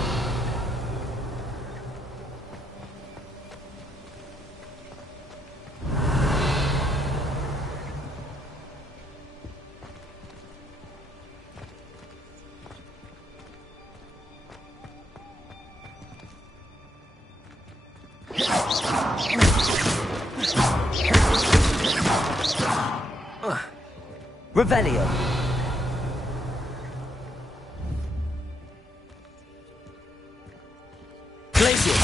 Revelio. Glacius.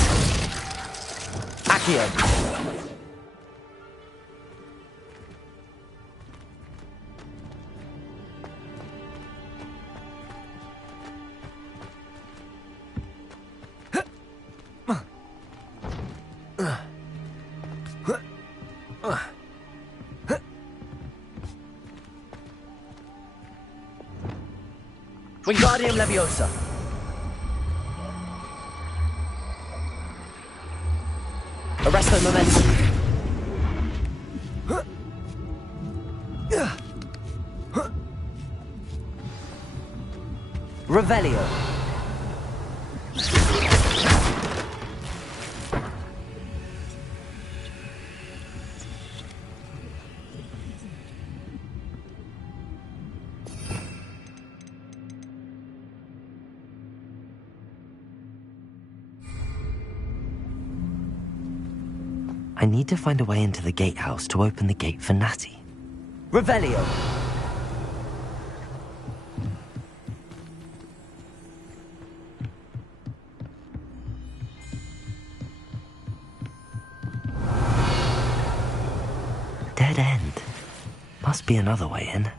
Accio. Wingardium Leviosa. Arresto Momentum. Revelio. I need to find a way into the gatehouse to open the gate for Natty. Revelio. Dead end. Must be another way in.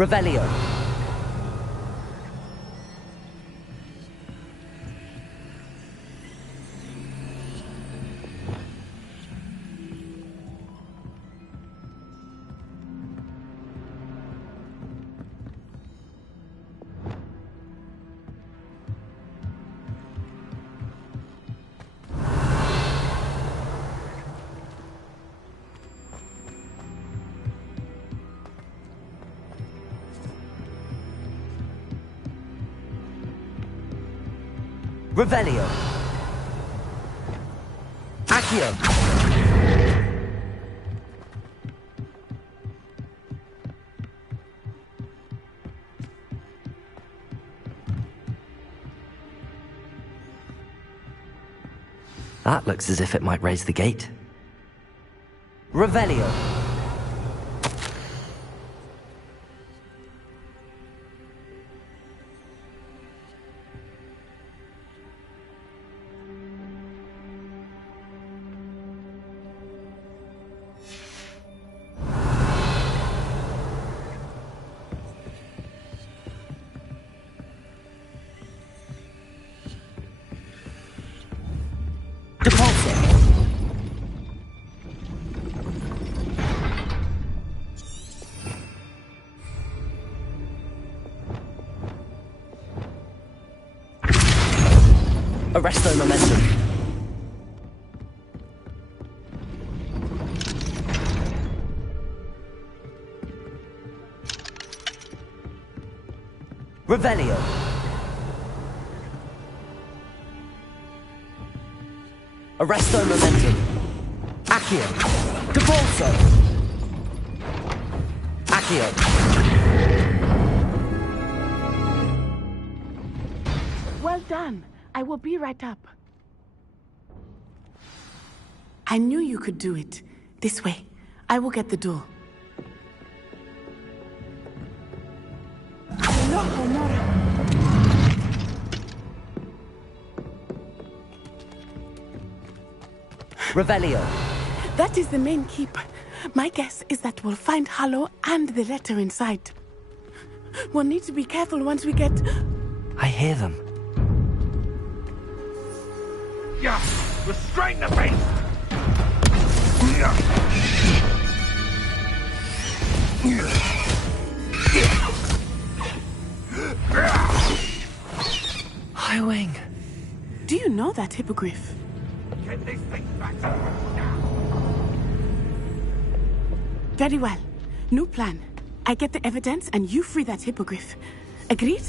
Revelio. Revelio. Accio. That looks as if it might raise the gate. Revelio. Arresto momentum. Revelio. Arresto momentum. Accio. Devolso. Accio. Well done. I will be right up. I knew you could do it. This way. I will get the door. Revelio. That is the main keep. My guess is that we'll find Hollow and the letter inside. We'll need to be careful once we get... I hear them. Yeah, restrain the beast! Highwing. Do you know that hippogriff? Get this thing back to now. Very well. New plan. I get the evidence and you free that hippogriff. Agreed?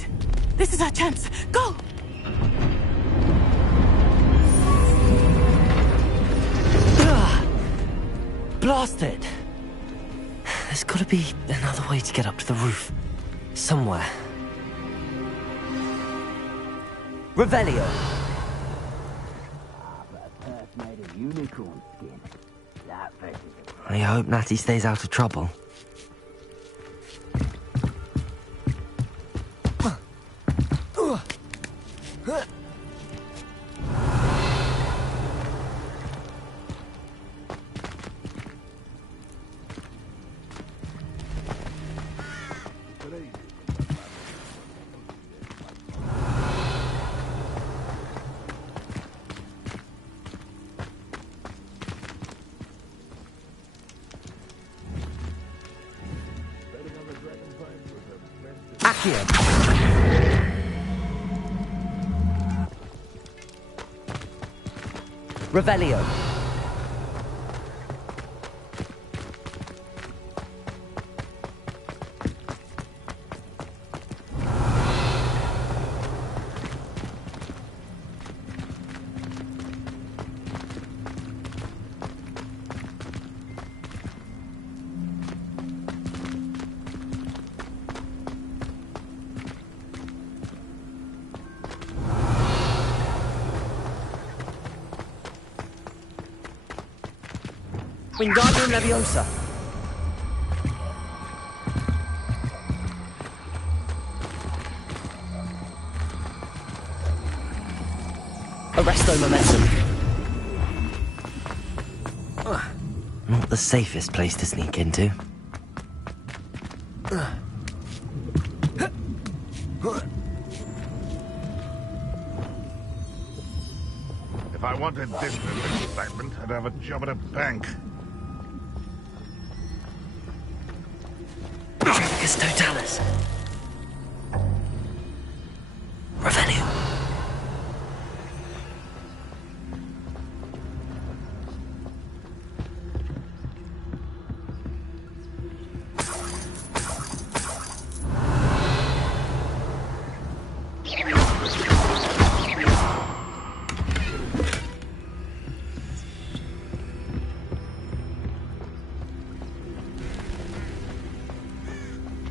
This is our chance. Go! Blasted! There's gotta be another way to get up to the roof. Somewhere. Revelio. Made of unicorn skin. That I hope Natty stays out of trouble. Accio. Revelio. Wingardium Leviosa. Arresto momentum. Not the safest place to sneak into. If I wanted business excitement, I'd have a job at a bank. Tricus totalis. Revenue.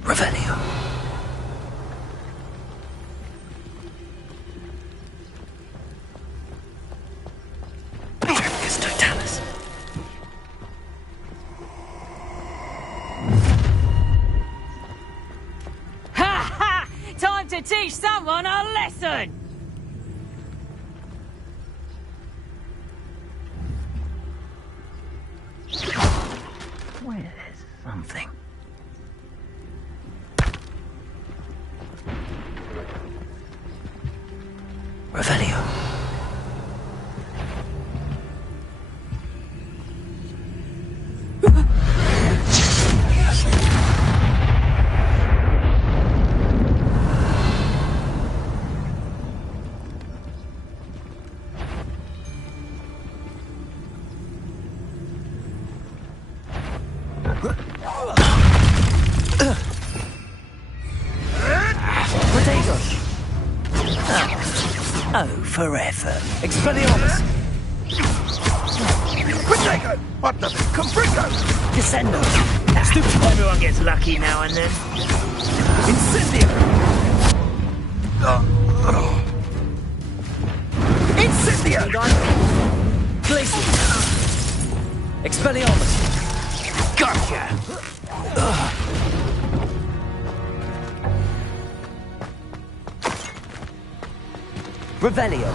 Revenue. Tricus totalis. Ha ha! Time to teach someone a lesson! Where's something? Revenue. Potatoes. Oh, forever. Expelliarmus! Protego! What the? Confringo! Descendo. Stupid. Everyone gets lucky now and then. Incendio! Incendio! Glacier! Expelliarmus! Gotcha! Revelio.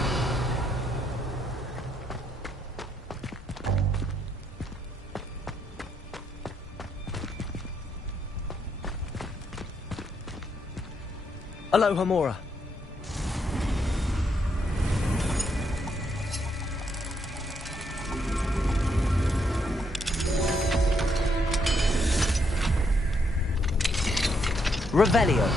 Alohomora. Revelio.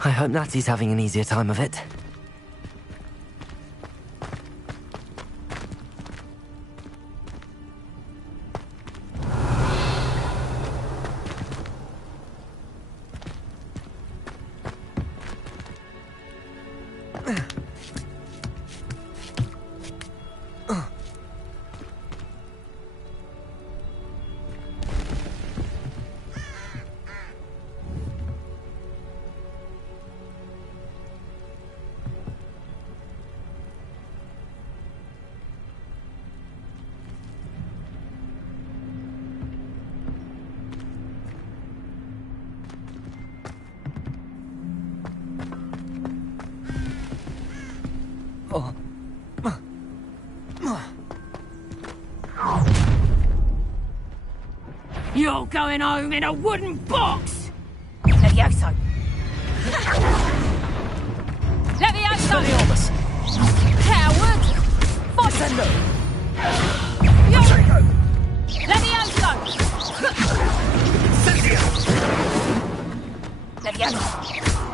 I hope Natty's having an easier time of it. You're going home in a wooden box! Levioso! Levioso! Coward! Descendo! Levioso! Levioso!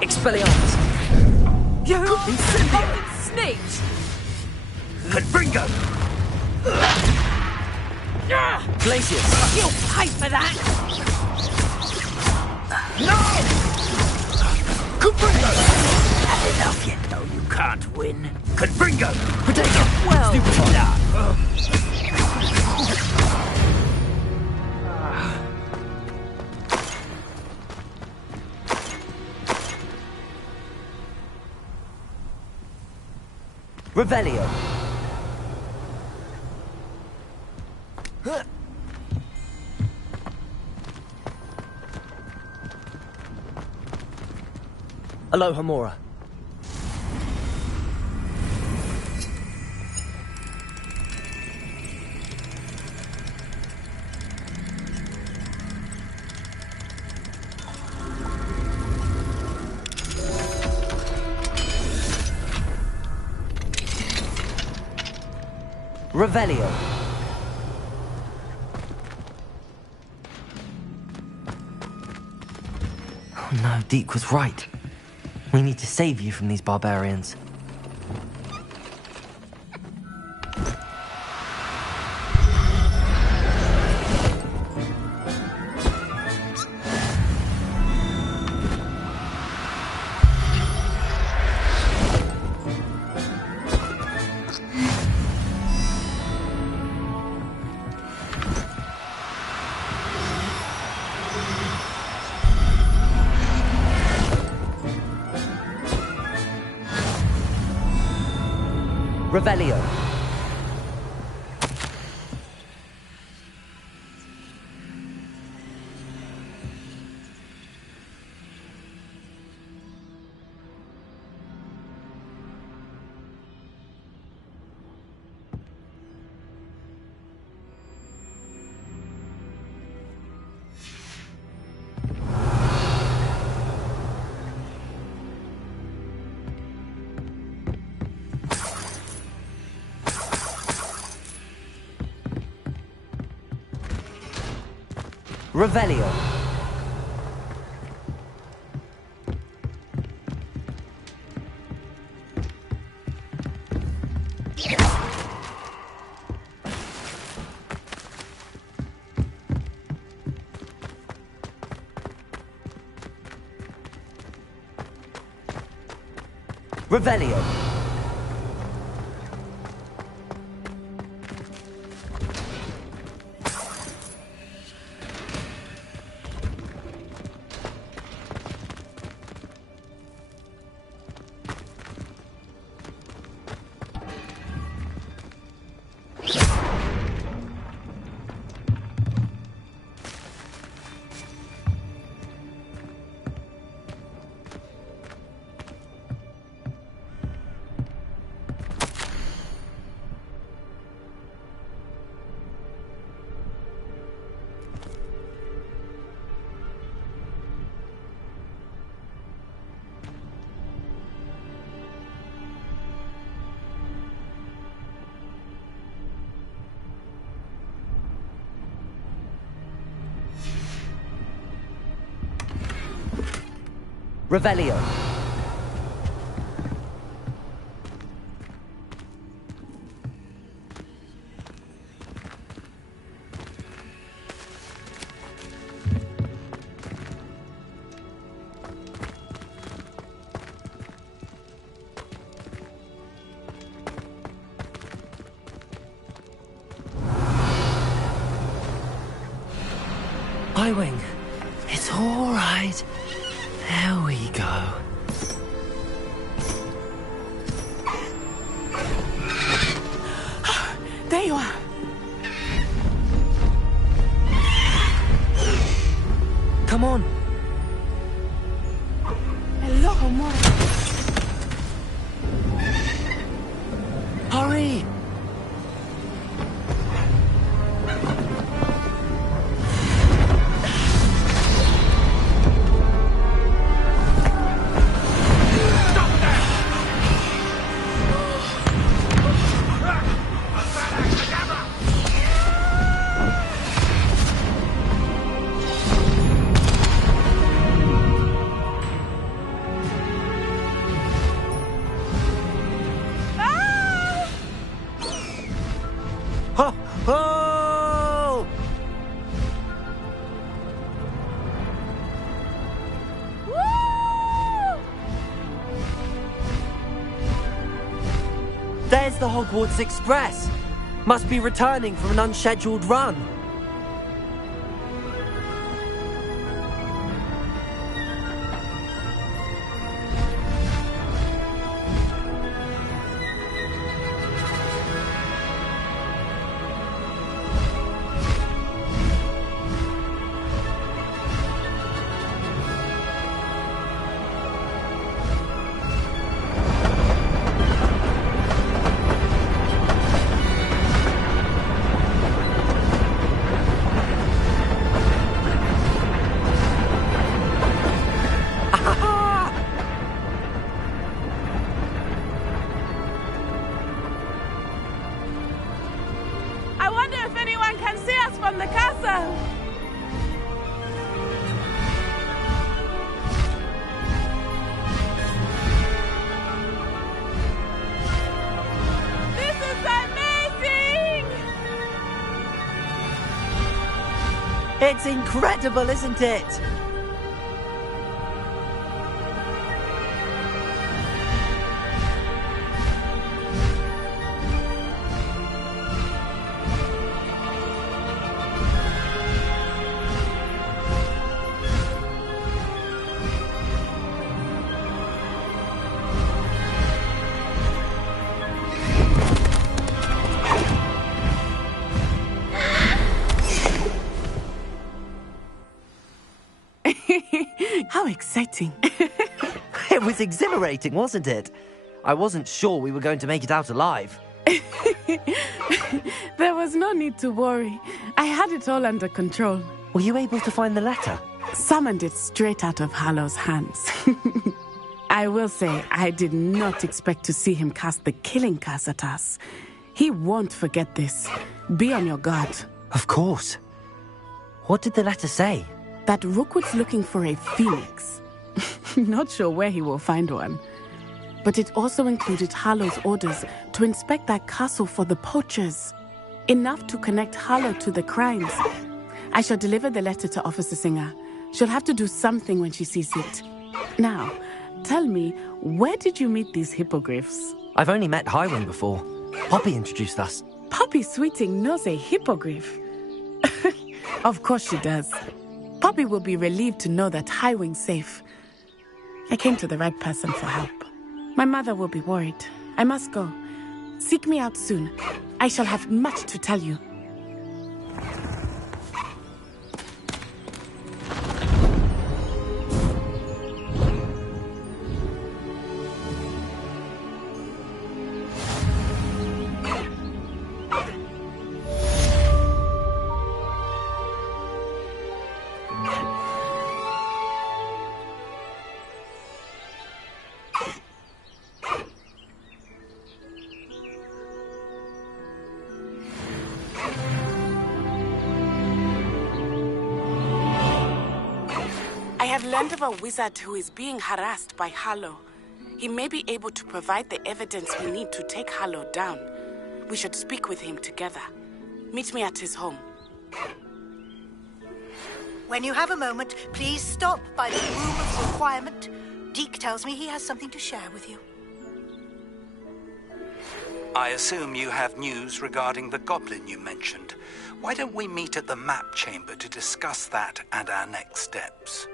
Expelliarmus! You fucking snitch! Confringo! Glacius! You'll pay for that! No! Confringo! Had enough yet, though. You can't win. Confringo! Potato! Well Revelio. Aloha Mora. Revelio. Oh no, Deke was right. We need to save you from these barbarians. Revelio. Revelio. Revelio. Revelio. Wing, it's all right. There we go. There you are. Come on. Hello, Mora. Hurry! There's the Hogwarts Express. Must be returning from an unscheduled run. It's incredible, isn't it? How exciting. It was exhilarating, wasn't it? I wasn't sure we were going to make it out alive. There was no need to worry. I had it all under control. Were you able to find the letter? Summoned it straight out of Hallow's hands. I will say, I did not expect to see him cast the killing curse at us. He won't forget this. Be on your guard. Of course. What did the letter say? That Rookwood's looking for a phoenix. Not sure where he will find one. But it also included Hallow's orders to inspect that castle for the poachers. Enough to connect Hallow to the crimes. I shall deliver the letter to Officer Singer. She'll have to do something when she sees it. Now, tell me, where did you meet these hippogriffs? I've only met Highwing before. Poppy introduced us. Poppy Sweeting knows a hippogriff. Of course she does. Poppy will be relieved to know that Highwing's safe. I came to the right person for help. My mother will be worried. I must go. Seek me out soon. I shall have much to tell you. I have learned of a wizard who is being harassed by Hallow. He may be able to provide the evidence we need to take Hallow down. We should speak with him together. Meet me at his home. When you have a moment, please stop by the room of requirement. Deke tells me he has something to share with you. I assume you have news regarding the goblin you mentioned. Why don't we meet at the map chamber to discuss that and our next steps?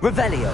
Revelio.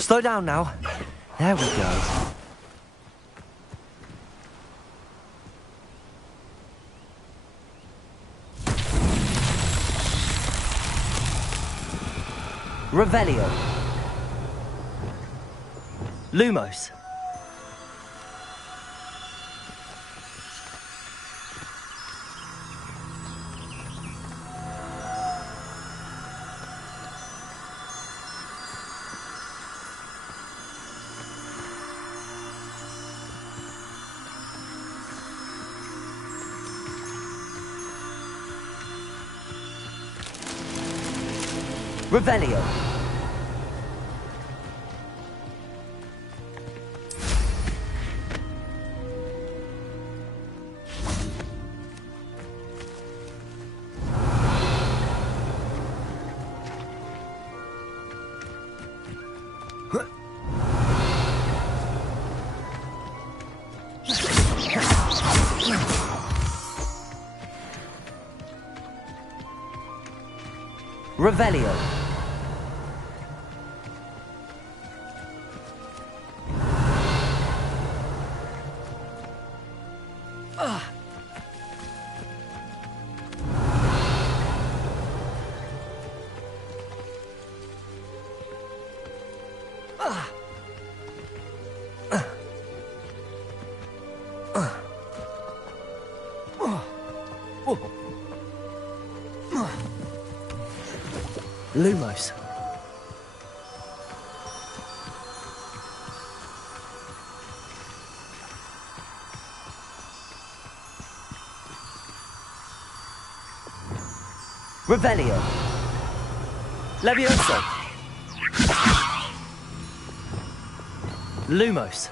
Slow down now. There we go. Revelio. Lumos. Revelio. Revelio. Lumos. Revelio. Levioso. Lumos.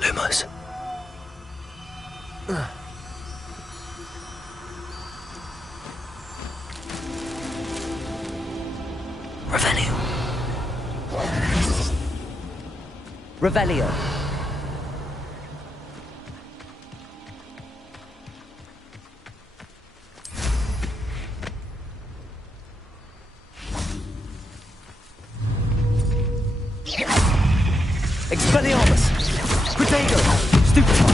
Lumos. Revelio. Revelio. Expelliarmus. Protego. Stupefy.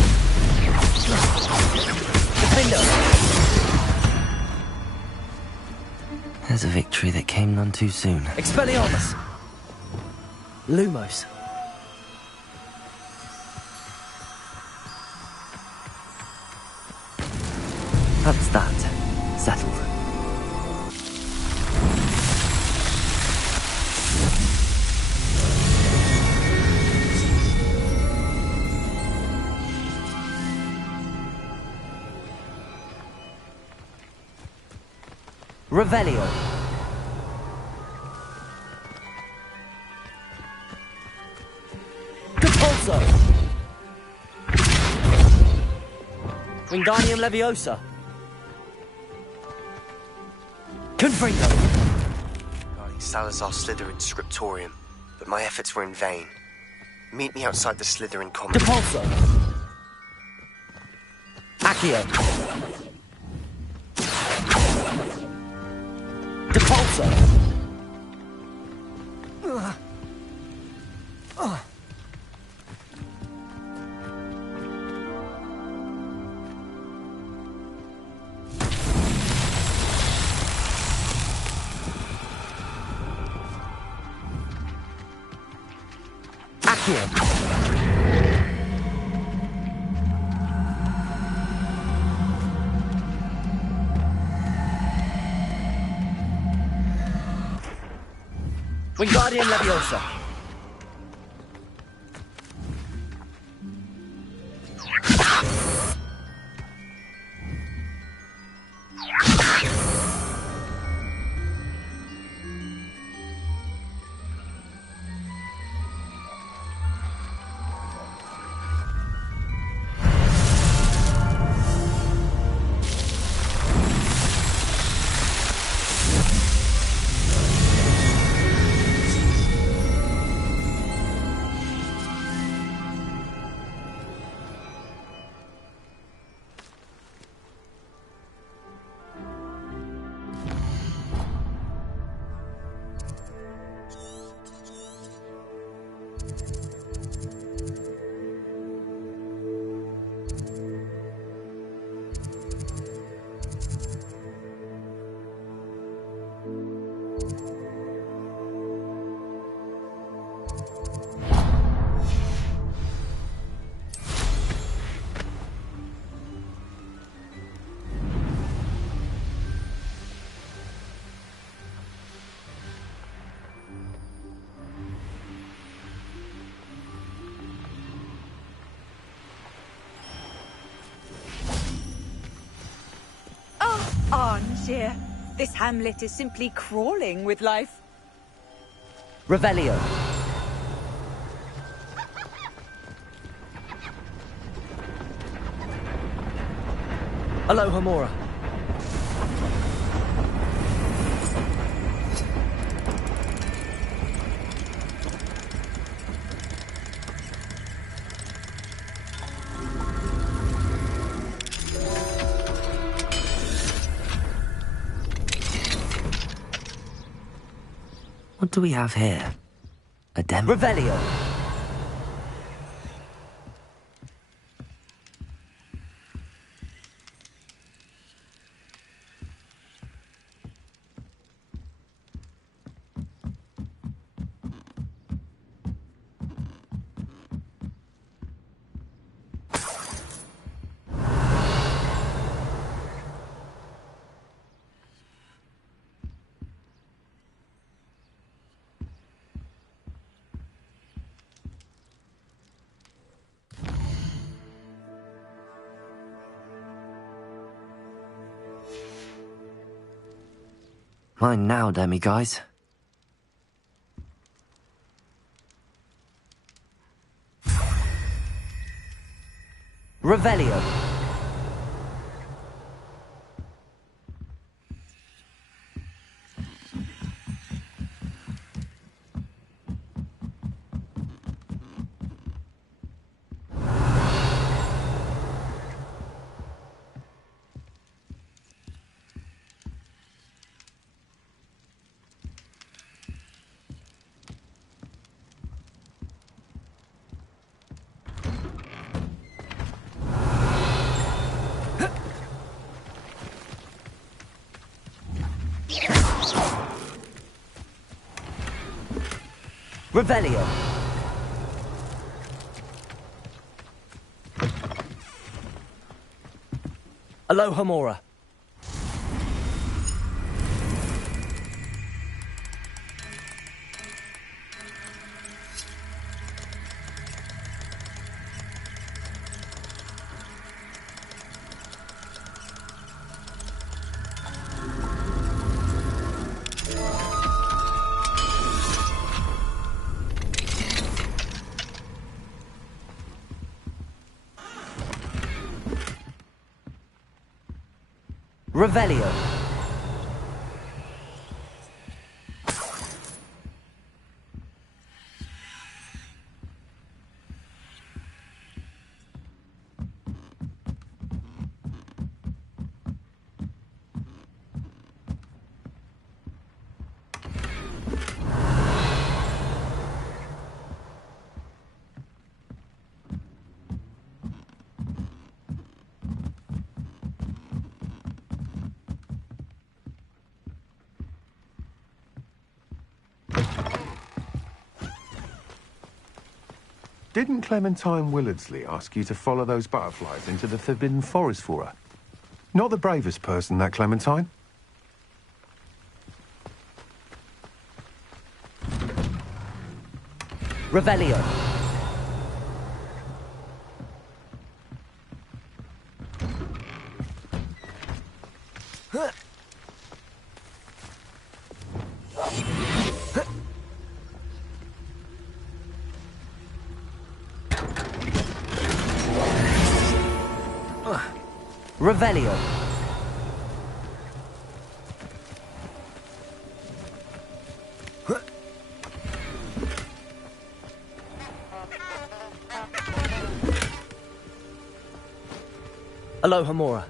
Defender. There's a victory that came none too soon. Expelliarmus. Lumos. That's that. Settled. Revelio. Capulso. Wingardium Leviosa. Confringo. Guarding Salazar Slytherin's scriptorium, but my efforts were in vain. Meet me outside the Slytherin common. Depulso. Accio. Depulso. Accio. Wingardium Leviosa. sponge here. This hamlet is simply crawling with life. Revelio. Aloha Mora. What do we have here? A demo? Revelio. Mine now, demi-guys. Revelio. Revelio. Aloha Mora. Revelio. Didn't Clementine Willardsley ask you to follow those butterflies into the Forbidden Forest for her? Not the bravest person, that Clementine. Revelio. Revelio. Aloha Mora.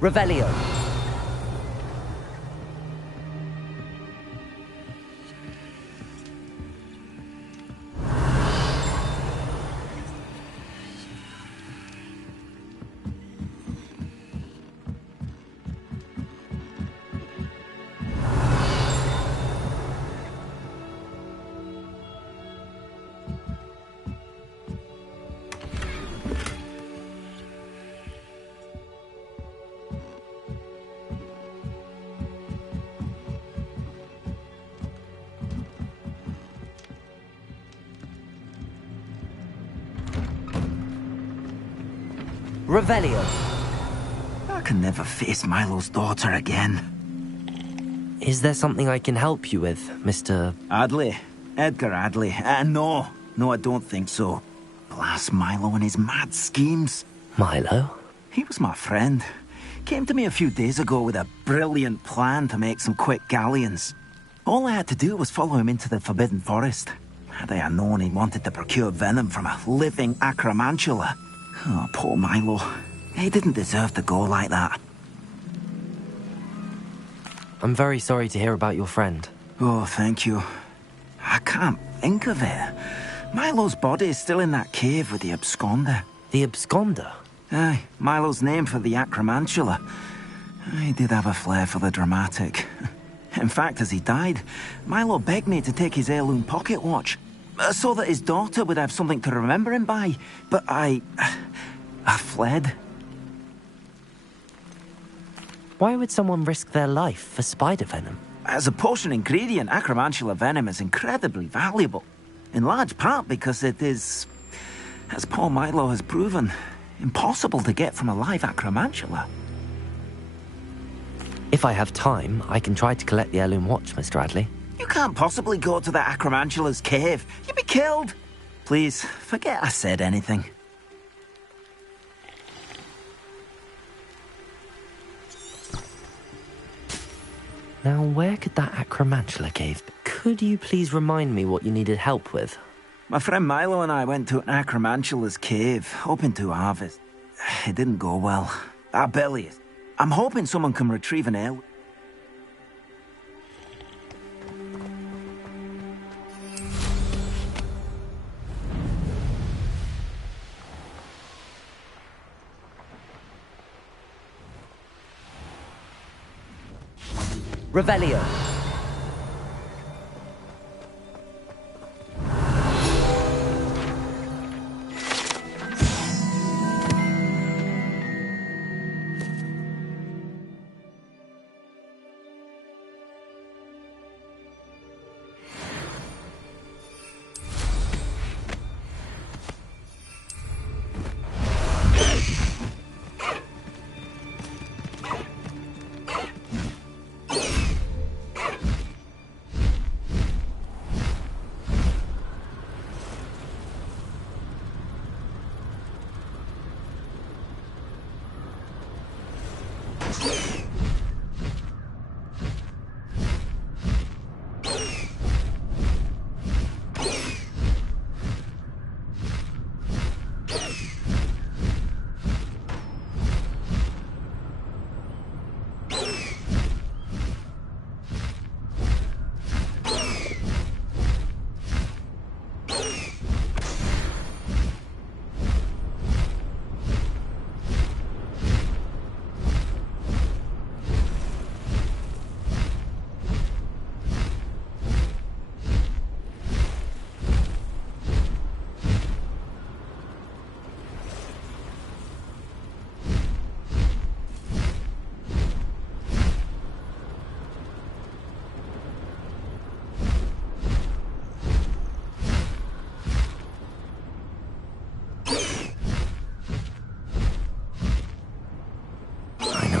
Revelio. Revelio. I can never face Milo's daughter again. Is there something I can help you with, Mr. Adley? Edgar Adley? No, I don't think so. Blast Milo and his mad schemes. Milo? He was my friend. Came to me a few days ago with a brilliant plan to make some quick galleons. All I had to do was follow him into the Forbidden Forest. Had I known he wanted to procure venom from a living acromantula. Oh, poor Milo. He didn't deserve to go like that. I'm very sorry to hear about your friend. Oh, thank you. I can't think of it. Milo's body is still in that cave with the absconder. The absconder? Aye, Milo's name for the acromantula. He did have a flair for the dramatic. In fact, as he died, Milo begged me to take his heirloom pocket watch, so that his daughter would have something to remember him by. But I fled. Why would someone risk their life for spider venom? As a potion ingredient, acromantula venom is incredibly valuable. In large part because it is, as poor Milo has proven, impossible to get from a live acromantula. If I have time, I can try to collect the heirloom watch, Mr. Adley. You can't possibly go to the acromantula's cave. You'd be killed. Please, forget I said anything. Now, where could that acromantula cave be? Could you please remind me what you needed help with? My friend Milo and I went to an acromantula's cave, hoping to harvest. It didn't go well. Our bellies. I'm hoping someone can retrieve an heirloom. Revelio.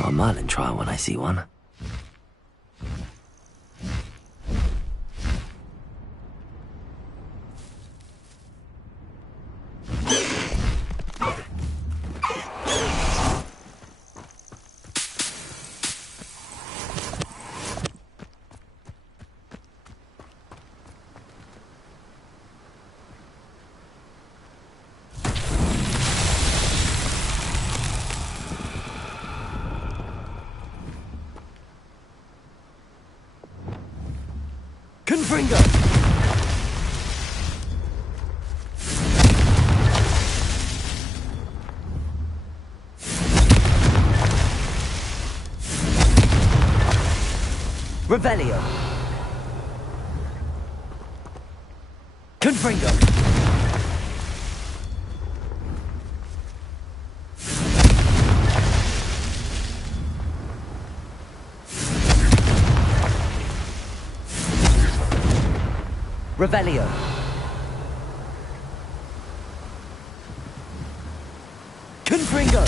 A Merlin trial when I see one. Confringo! Revelio! Confringo! Revelio. Confringo!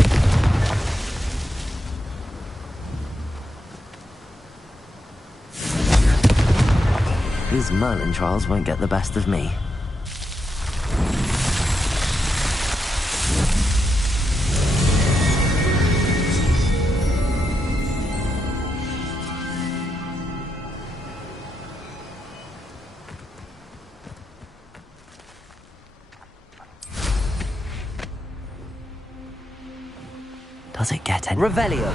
These Merlin trials won't get the best of me. Does it get any... Revelio.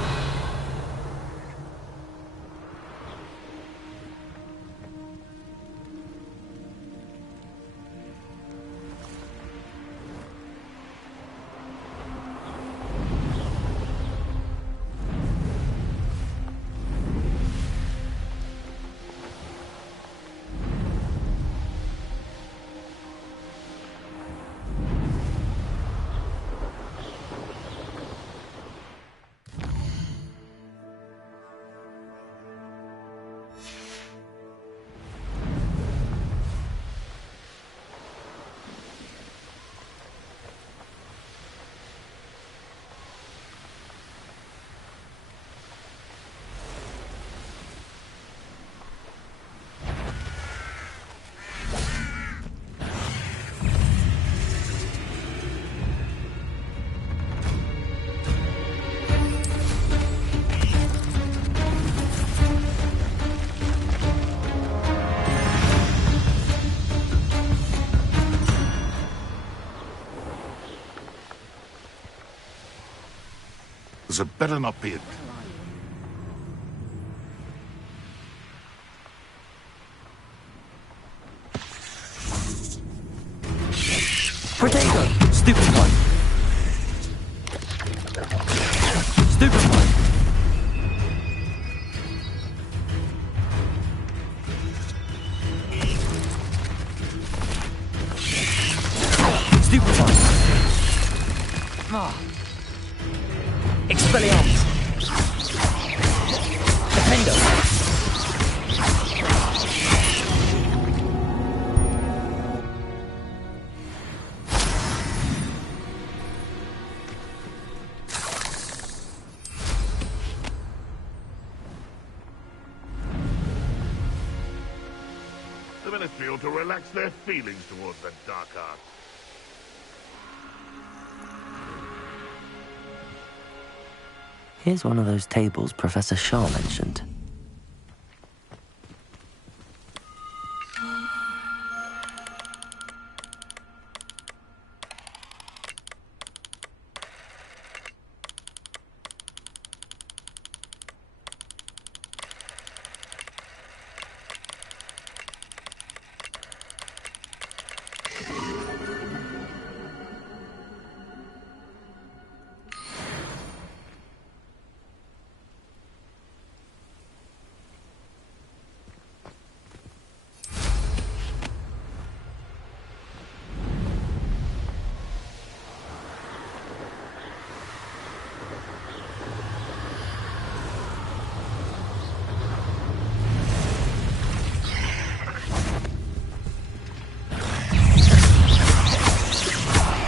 So better not be it. Potato! Stupid one! Stupid one! Stupid one! Ah. Expelliarmus! Defender! The Ministry ought to relax their feelings towards the dark arts. Here's one of those tables Professor Shaw mentioned.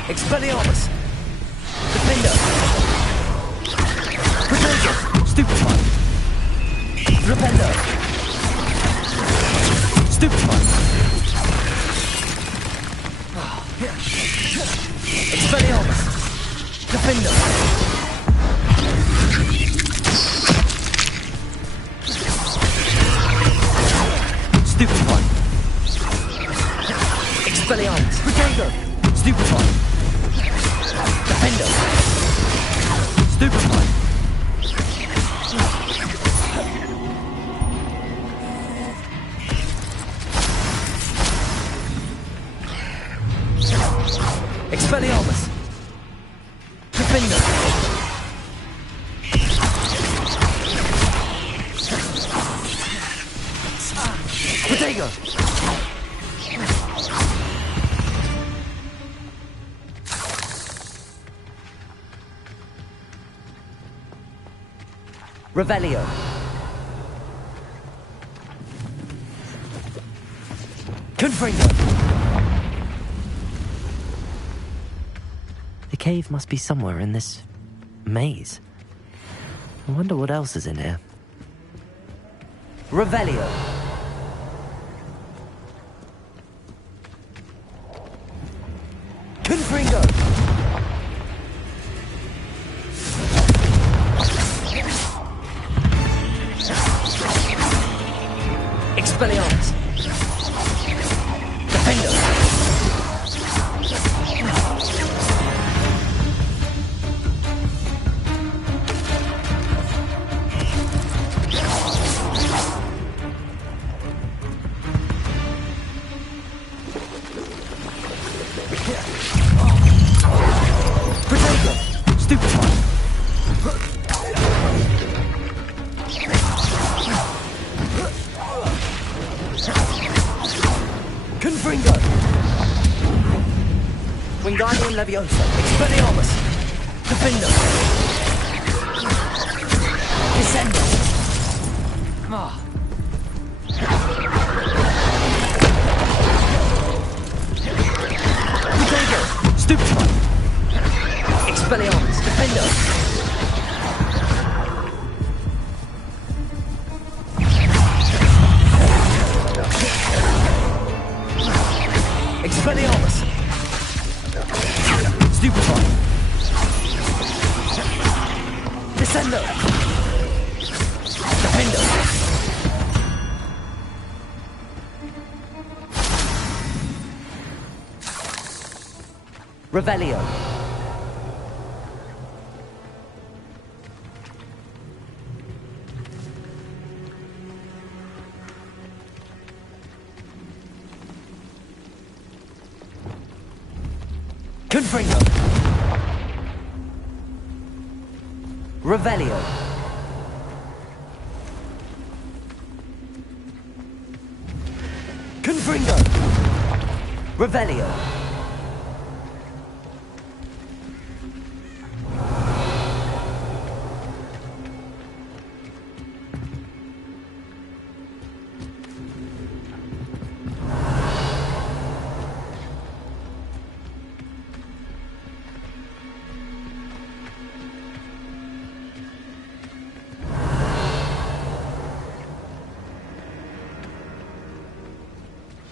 Expelliarmus! Defender! Potato! Stupid one! Repender! Stupid one! Expelliarmus! Defender! Stupid one! Expelliarmus! Potato! Stupid one! Defender! Stupid one! Expelliarmus! Defender! Potato! Revelio. The cave must be somewhere in this maze. I wonder what else is in here. Revelio. Confringo. Expelliarmus. Defendo. Wingardium Leviosa, Expelliarmus, Defendo, Descendo. Protego, Stupefy, Expelliarmus, Defendo. Expelliarmus. Stupefy. Descendo. Defendo. Revelio. Confringo. Revelio. Confringo. Revelio.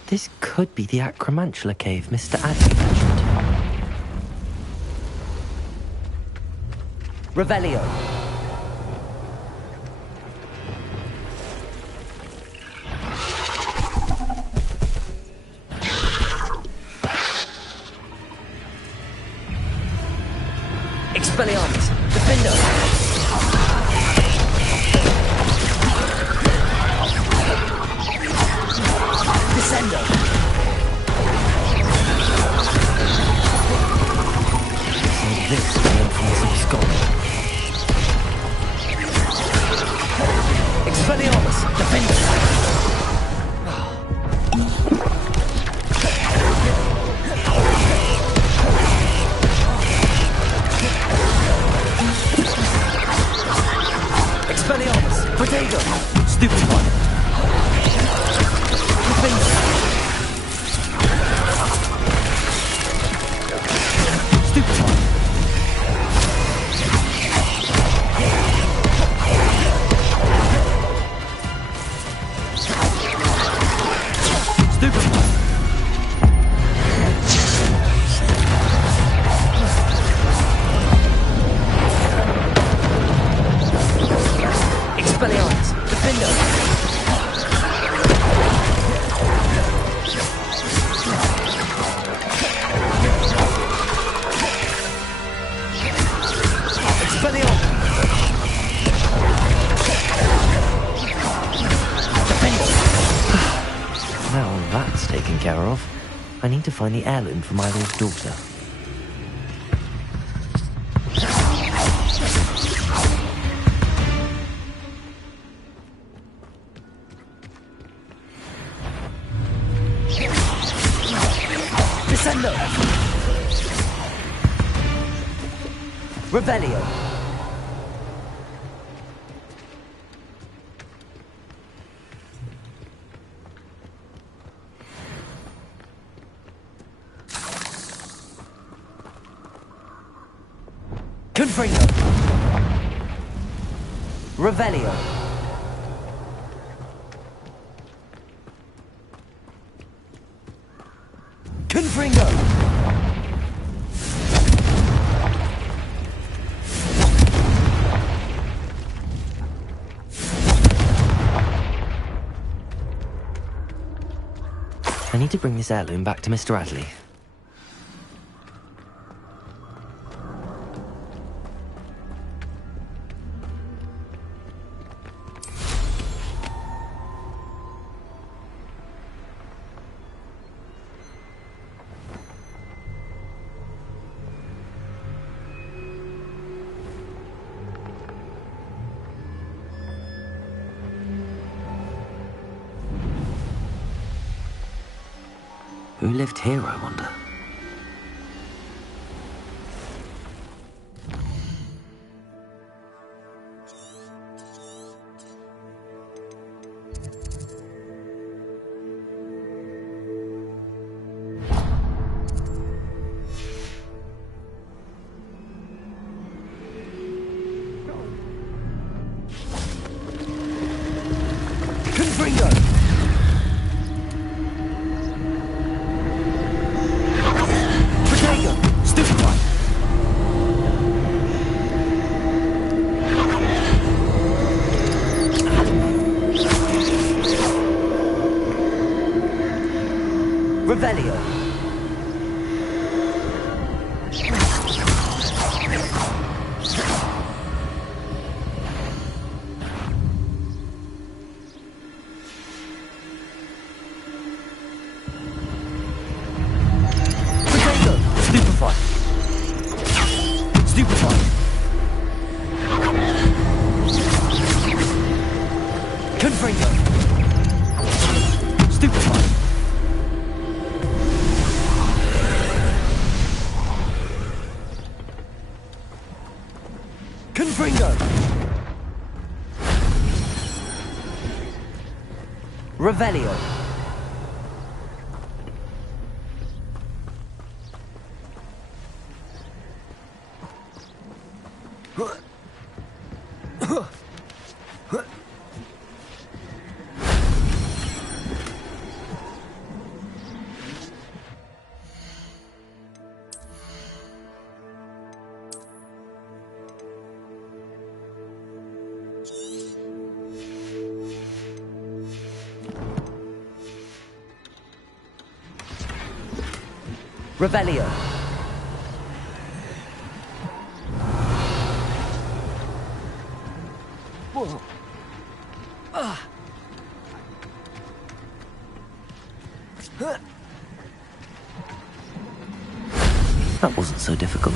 This could be the Acromantula cave Mr. Addy mentioned. Revelio. Expelliarmus. Defendo. Descendo. So this is the entrance of Scotland. Expelliarmus. Defendo. Expelliarmus. Protego. Stupefy. Defendo. Stupefy. Stupefy. Expelliarmus. Defendo. Expelliarmus. Defendo. Now that's taken care of, I need to find the heirloom for my lord's daughter. Descendo. Revelio. Confringo. Revelio. Confringo. I need to bring this heirloom back to Mr. Adley. Who lived here, I wonder? Confringo! Revelio. Stupefy. Stupefy. Confringo. Stupefy. Confringo. Revelio. Revelio. Whoa. That wasn't so difficult.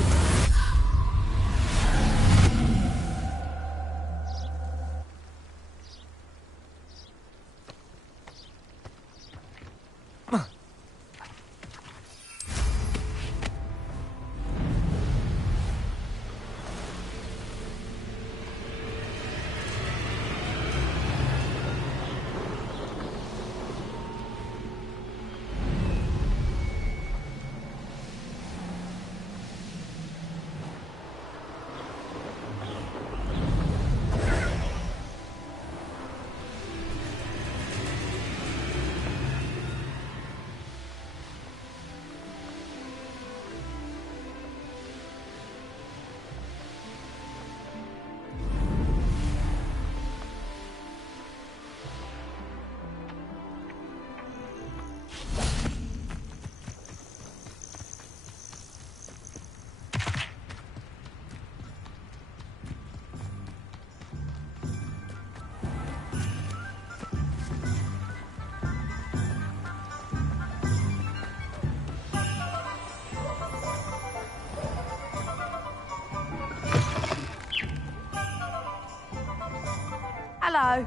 Hello.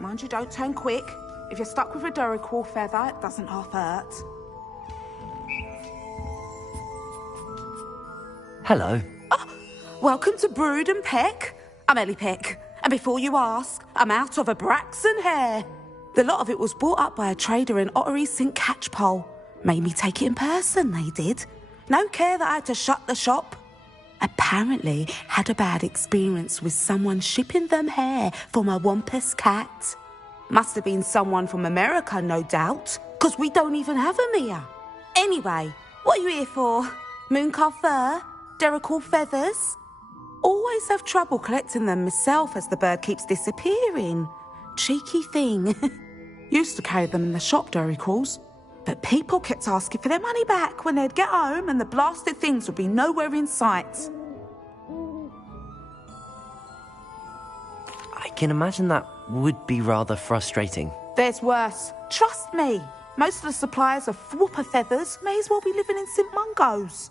Mind you don't turn quick. If you're stuck with a Duracell feather, it doesn't half hurt. Hello. Oh, welcome to Brood and Peck. I'm Ellie Peck. And before you ask, I'm out of a Braxton hair. The lot of it was bought up by a trader in Ottery St. Catchpole. Made me take it in person, they did. No care that I had to shut the shop. apparently had a bad experience with someone shipping them hair from a Wampus cat. Must have been someone from America, no doubt, because we don't even have them here. Anyway, what are you here for? Mooncar fur? Derrickle feathers? Always have trouble collecting them myself as the bird keeps disappearing. Cheeky thing. Used to carry them in the shop, Derricles. But people kept asking for their money back when they'd get home and the blasted things would be nowhere in sight. I can imagine that would be rather frustrating. There's worse. Trust me. Most of the suppliers of whooper feathers may as well be living in St. Mungo's.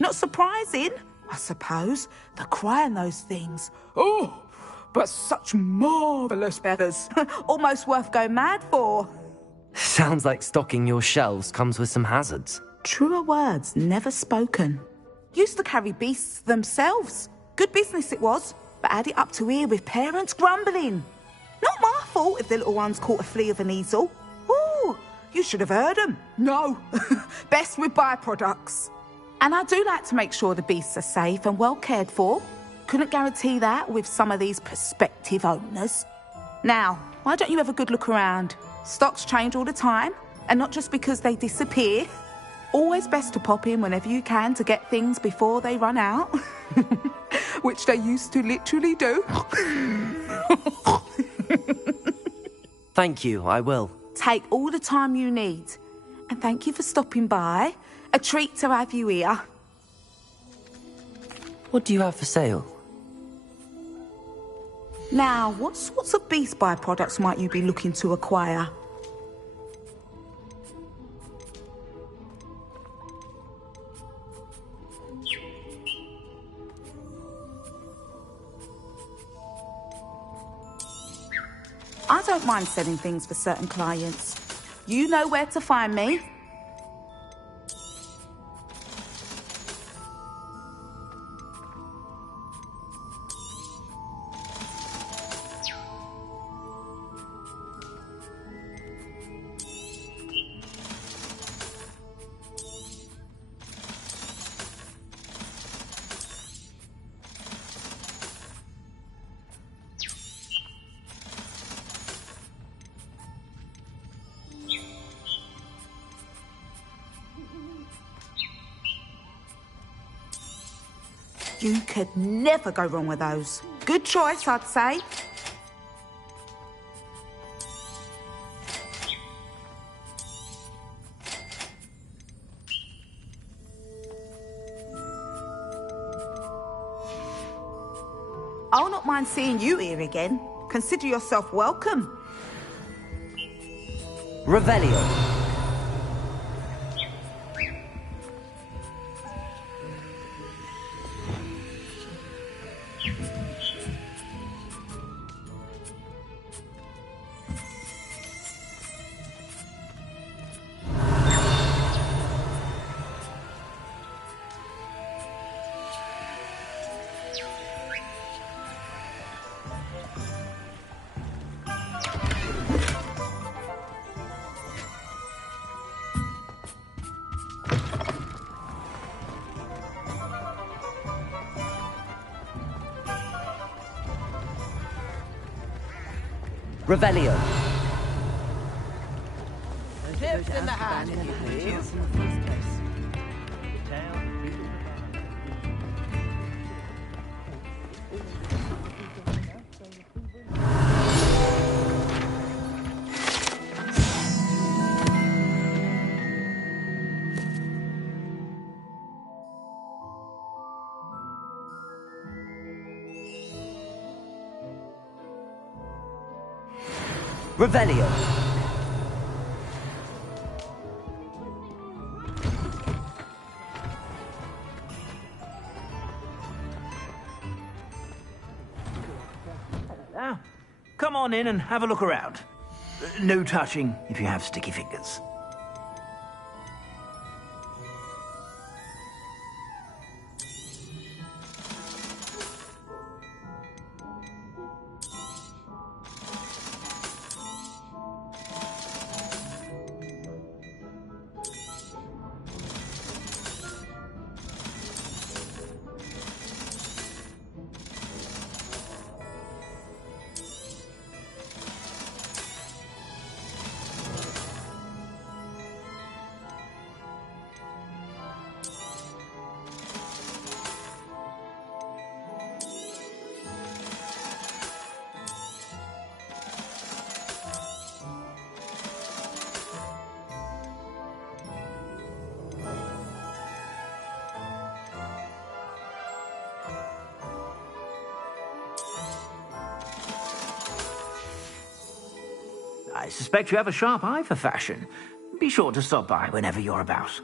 Not surprising, I suppose. The cry on those things. Oh, but such marvellous feathers. Almost worth going mad for. Sounds like stocking your shelves comes with some hazards. Truer words never spoken. Used to carry beasts themselves. Good business it was, but add it up to here with parents grumbling. Not my fault if the little ones caught a flea of an easel. Ooh, you should have heard them. No, best with byproducts. And I do like to make sure the beasts are safe and well cared for. Couldn't guarantee that with some of these prospective owners. Now, why don't you have a good look around? Stocks change all the time, and not just because they disappear. Always best to pop in whenever you can to get things before they run out. Which they used to literally do. Thank you, I will. Take all the time you need. And thank you for stopping by. A treat to have you here. What do you have for sale? Now, what sorts of beast byproducts might you be looking to acquire? I don't mind selling things for certain clients. You know where to find me. You could never go wrong with those. Good choice, I'd say. I'll not mind seeing you here again. Consider yourself welcome. Revelio. Revelio. Tips in the hand, if you please. Revelio. Now, come on in and have a look around. No touching if you have sticky fingers. I suspect you have a sharp eye for fashion. Be sure to stop by whenever you're about.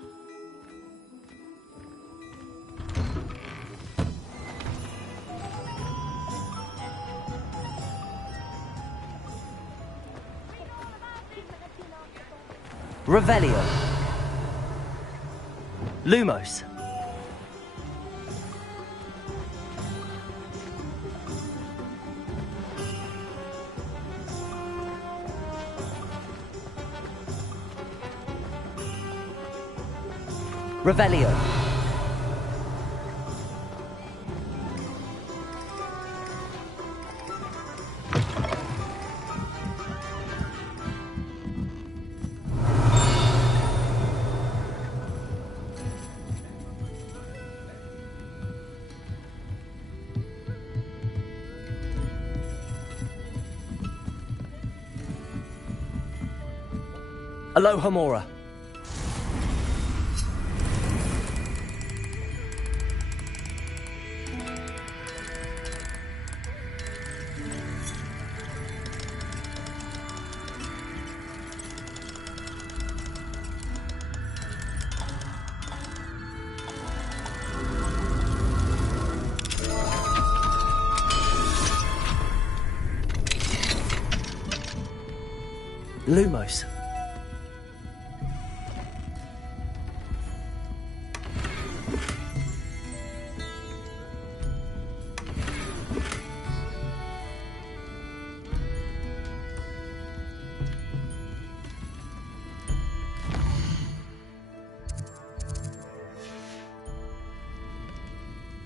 Revelio. Lumos. Revelio. Aloha Mora. Lumos.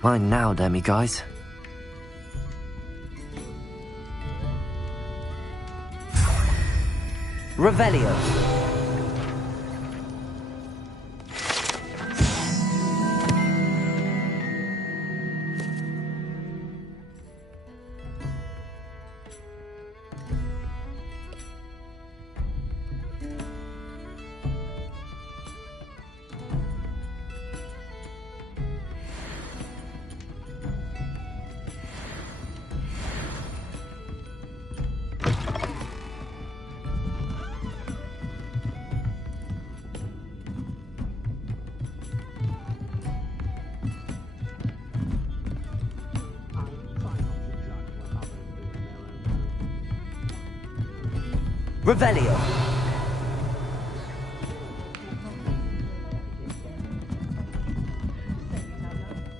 Mine now, demi-guys. Revelio. Revelio.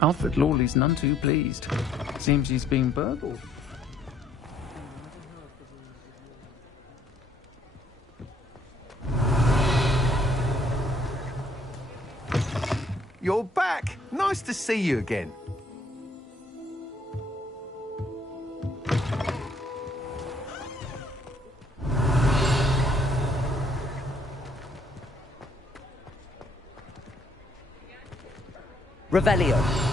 Alfred Lawley's none too pleased. Seems he's been burgled. You're back! Nice to see you again. Revelio.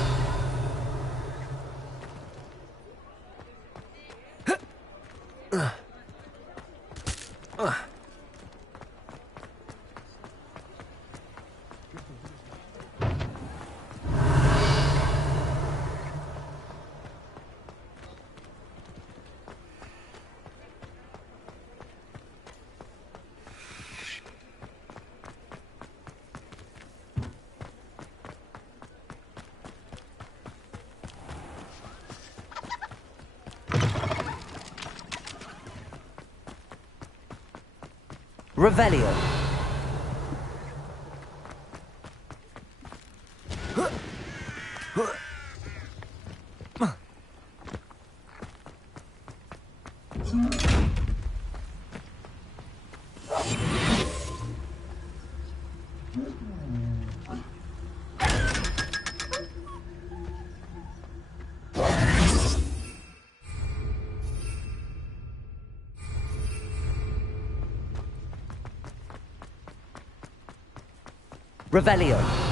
Revelio. Revelio.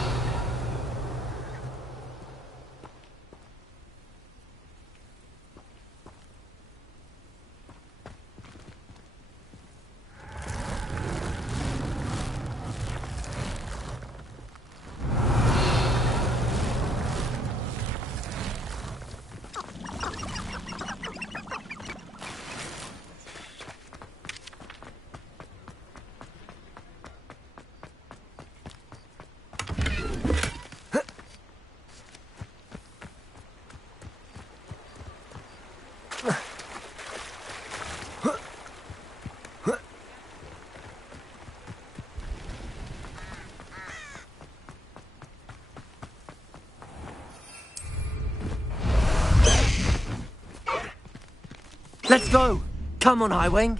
Let's go! Come on, Highwing!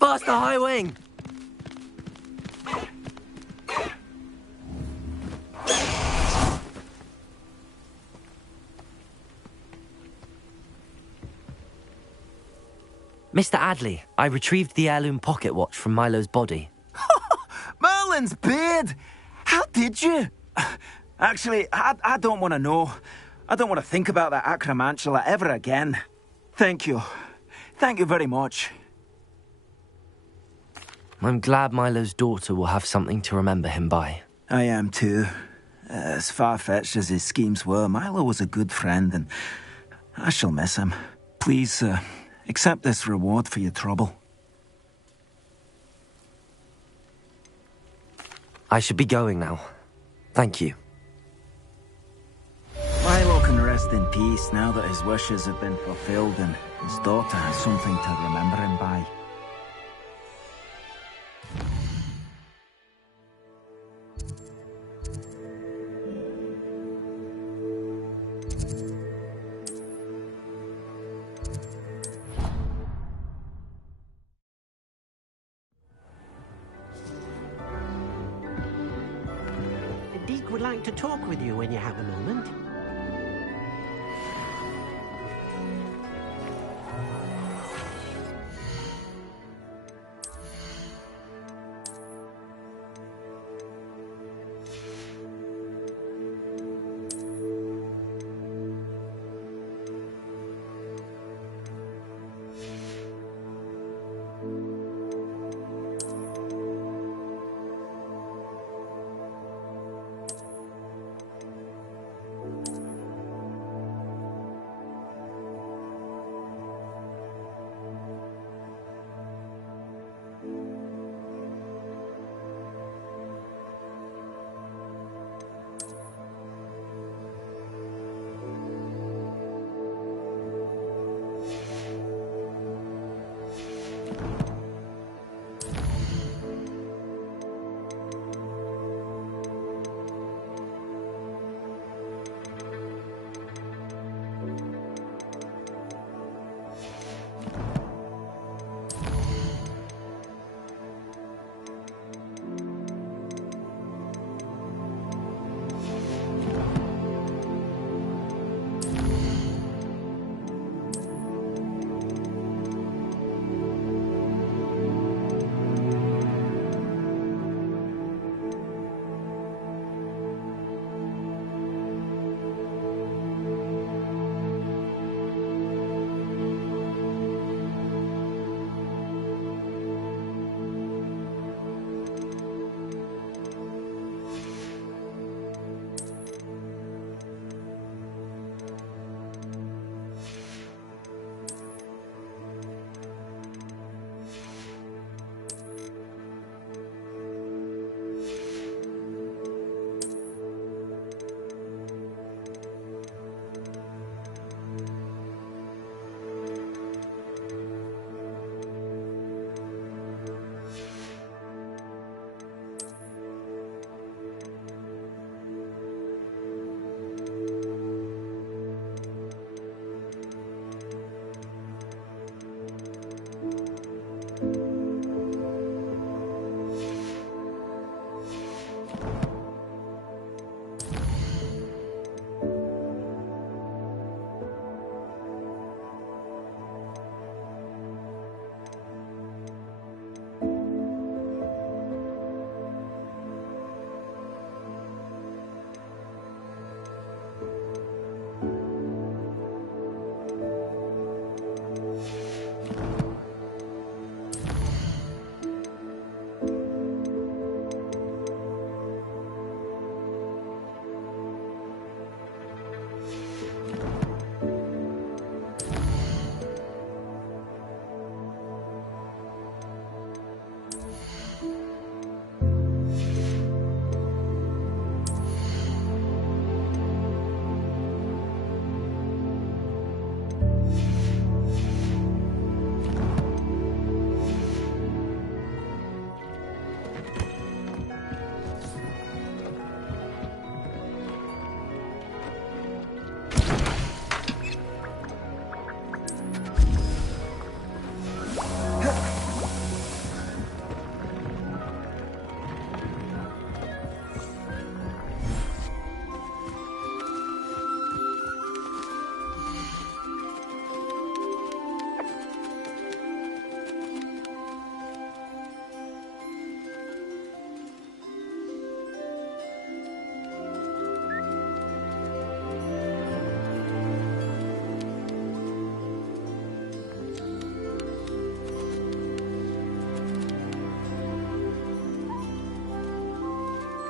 Faster, Highwing! Mr. Adley, I retrieved the heirloom pocket watch from Milo's body. Merlin's beard! How did you? Actually, I don't want to know. I don't want to think about that acromantula ever again. Thank you. Thank you very much. I'm glad Milo's daughter will have something to remember him by. I am too. As far-fetched as his schemes were, Milo was a good friend, and I shall miss him. Please, accept this reward for your trouble. I should be going now. Thank you. Milo can rest in peace now that his wishes have been fulfilled and his daughter has something to remember him by. Deke would like to talk with you when you have a moment.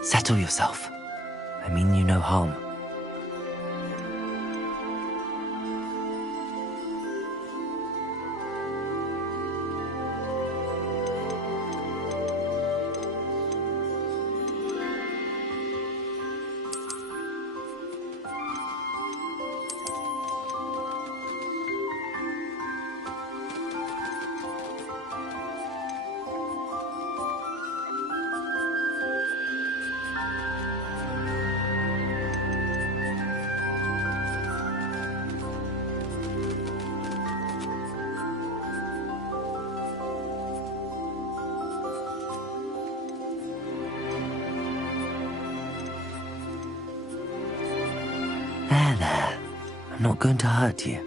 Settle yourself. I mean you no harm. There. I'm not going to hurt you.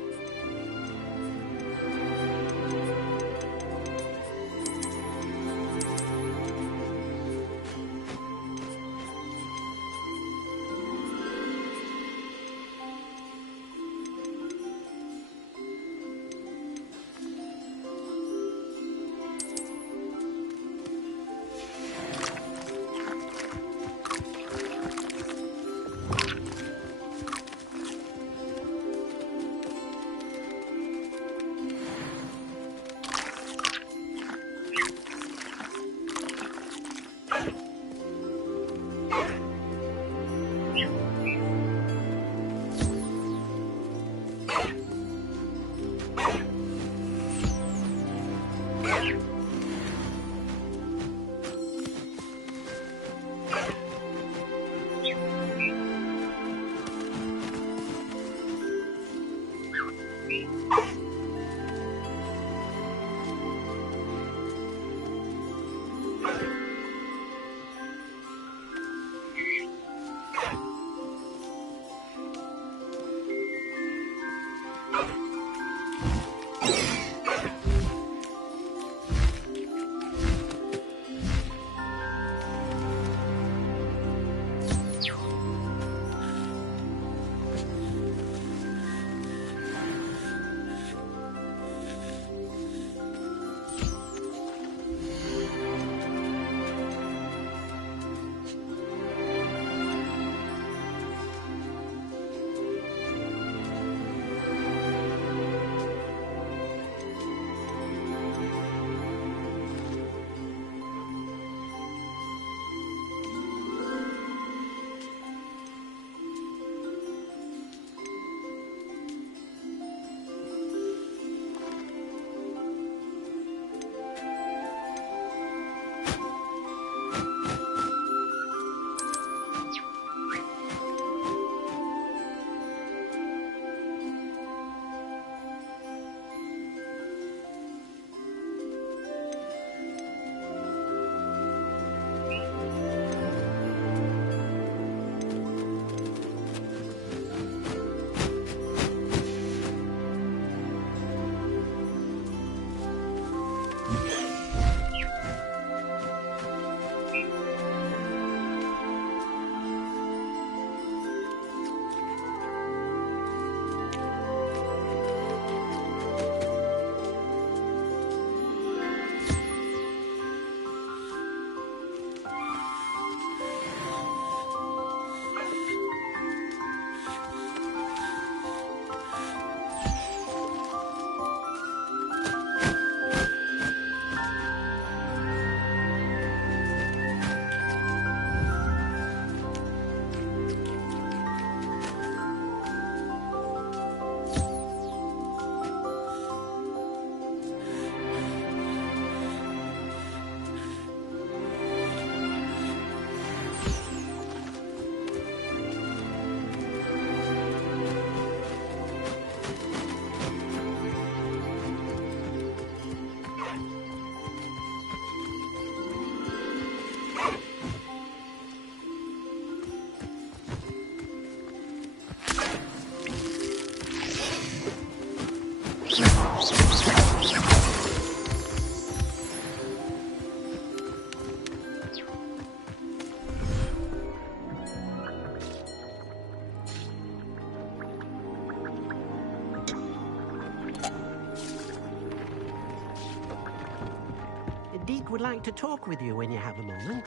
Deke would like to talk with you when you have a moment.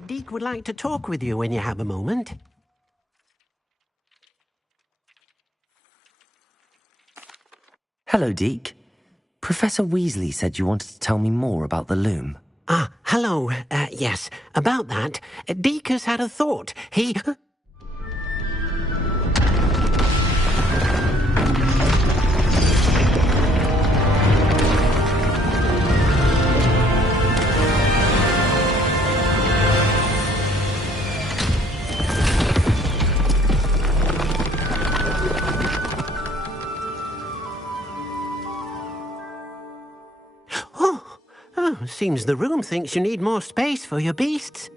Deke would like to talk with you when you have a moment. Hello, Deke. Professor Weasley said you wanted to tell me more about the loom. Ah, hello. Yes, about that. Deke has had a thought. He... Seems the room thinks you need more space for your beasts.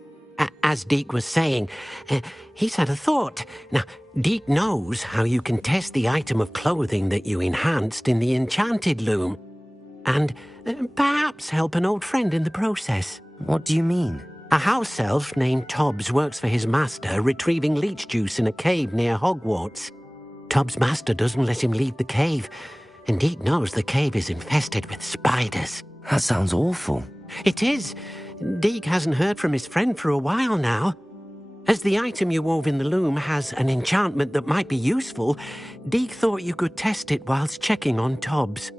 As Deke was saying, he's had a thought. Now, Deke knows how you can test the item of clothing that you enhanced in the enchanted loom. And perhaps help an old friend in the process. What do you mean? A house elf named Tobbs works for his master, retrieving leech juice in a cave near Hogwarts. Tobbs' master doesn't let him leave the cave, and Deke knows the cave is infested with spiders. That sounds awful. It is. Deke hasn't heard from his friend for a while now. As the item you wove in the loom has an enchantment that might be useful, Deke thought you could test it whilst checking on Tobbs.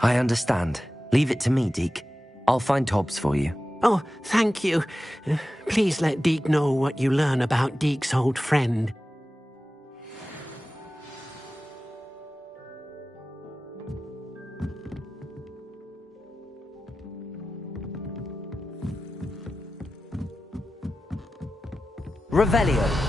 I understand. Leave it to me, Deke. I'll find Tobbs for you. Oh, thank you. Please let Deke know what you learn about Deke's old friend. Revelio.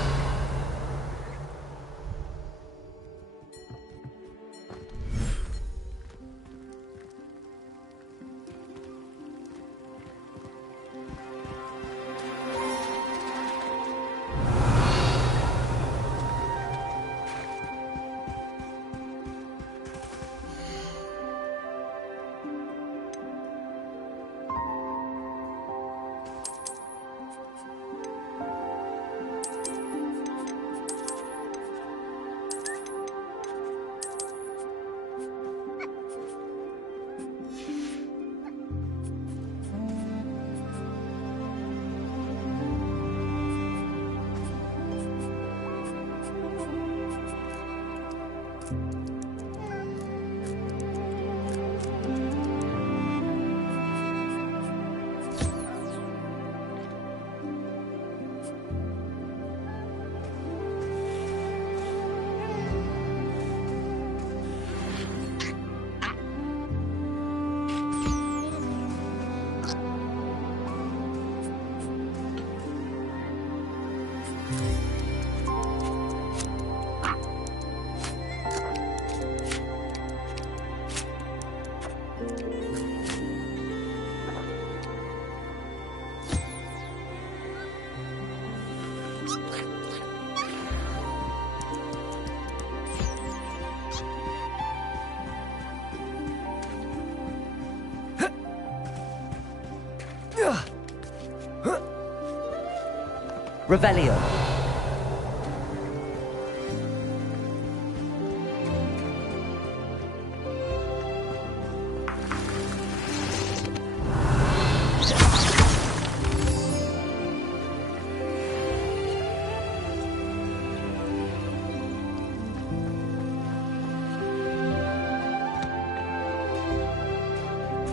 Revelio.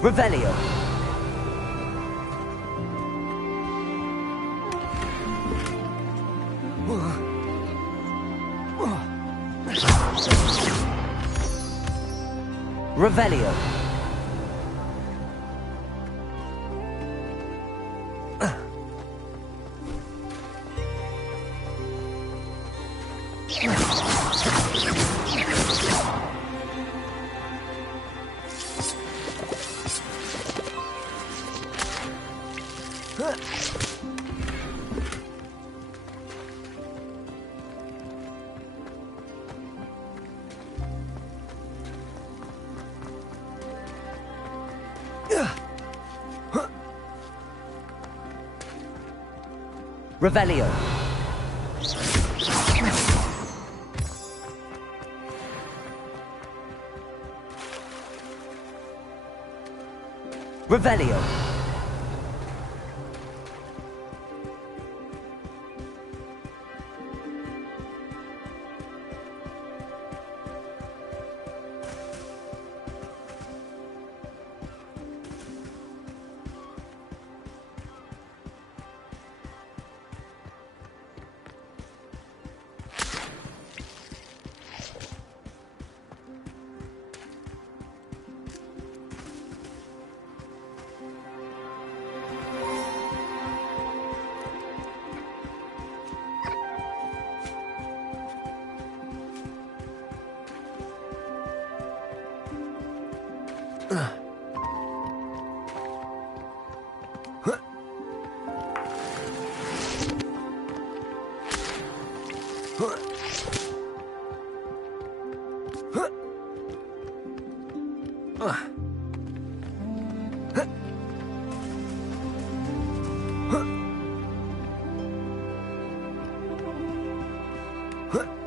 Revelio. Revelio. Revelio. Revelio. Huh.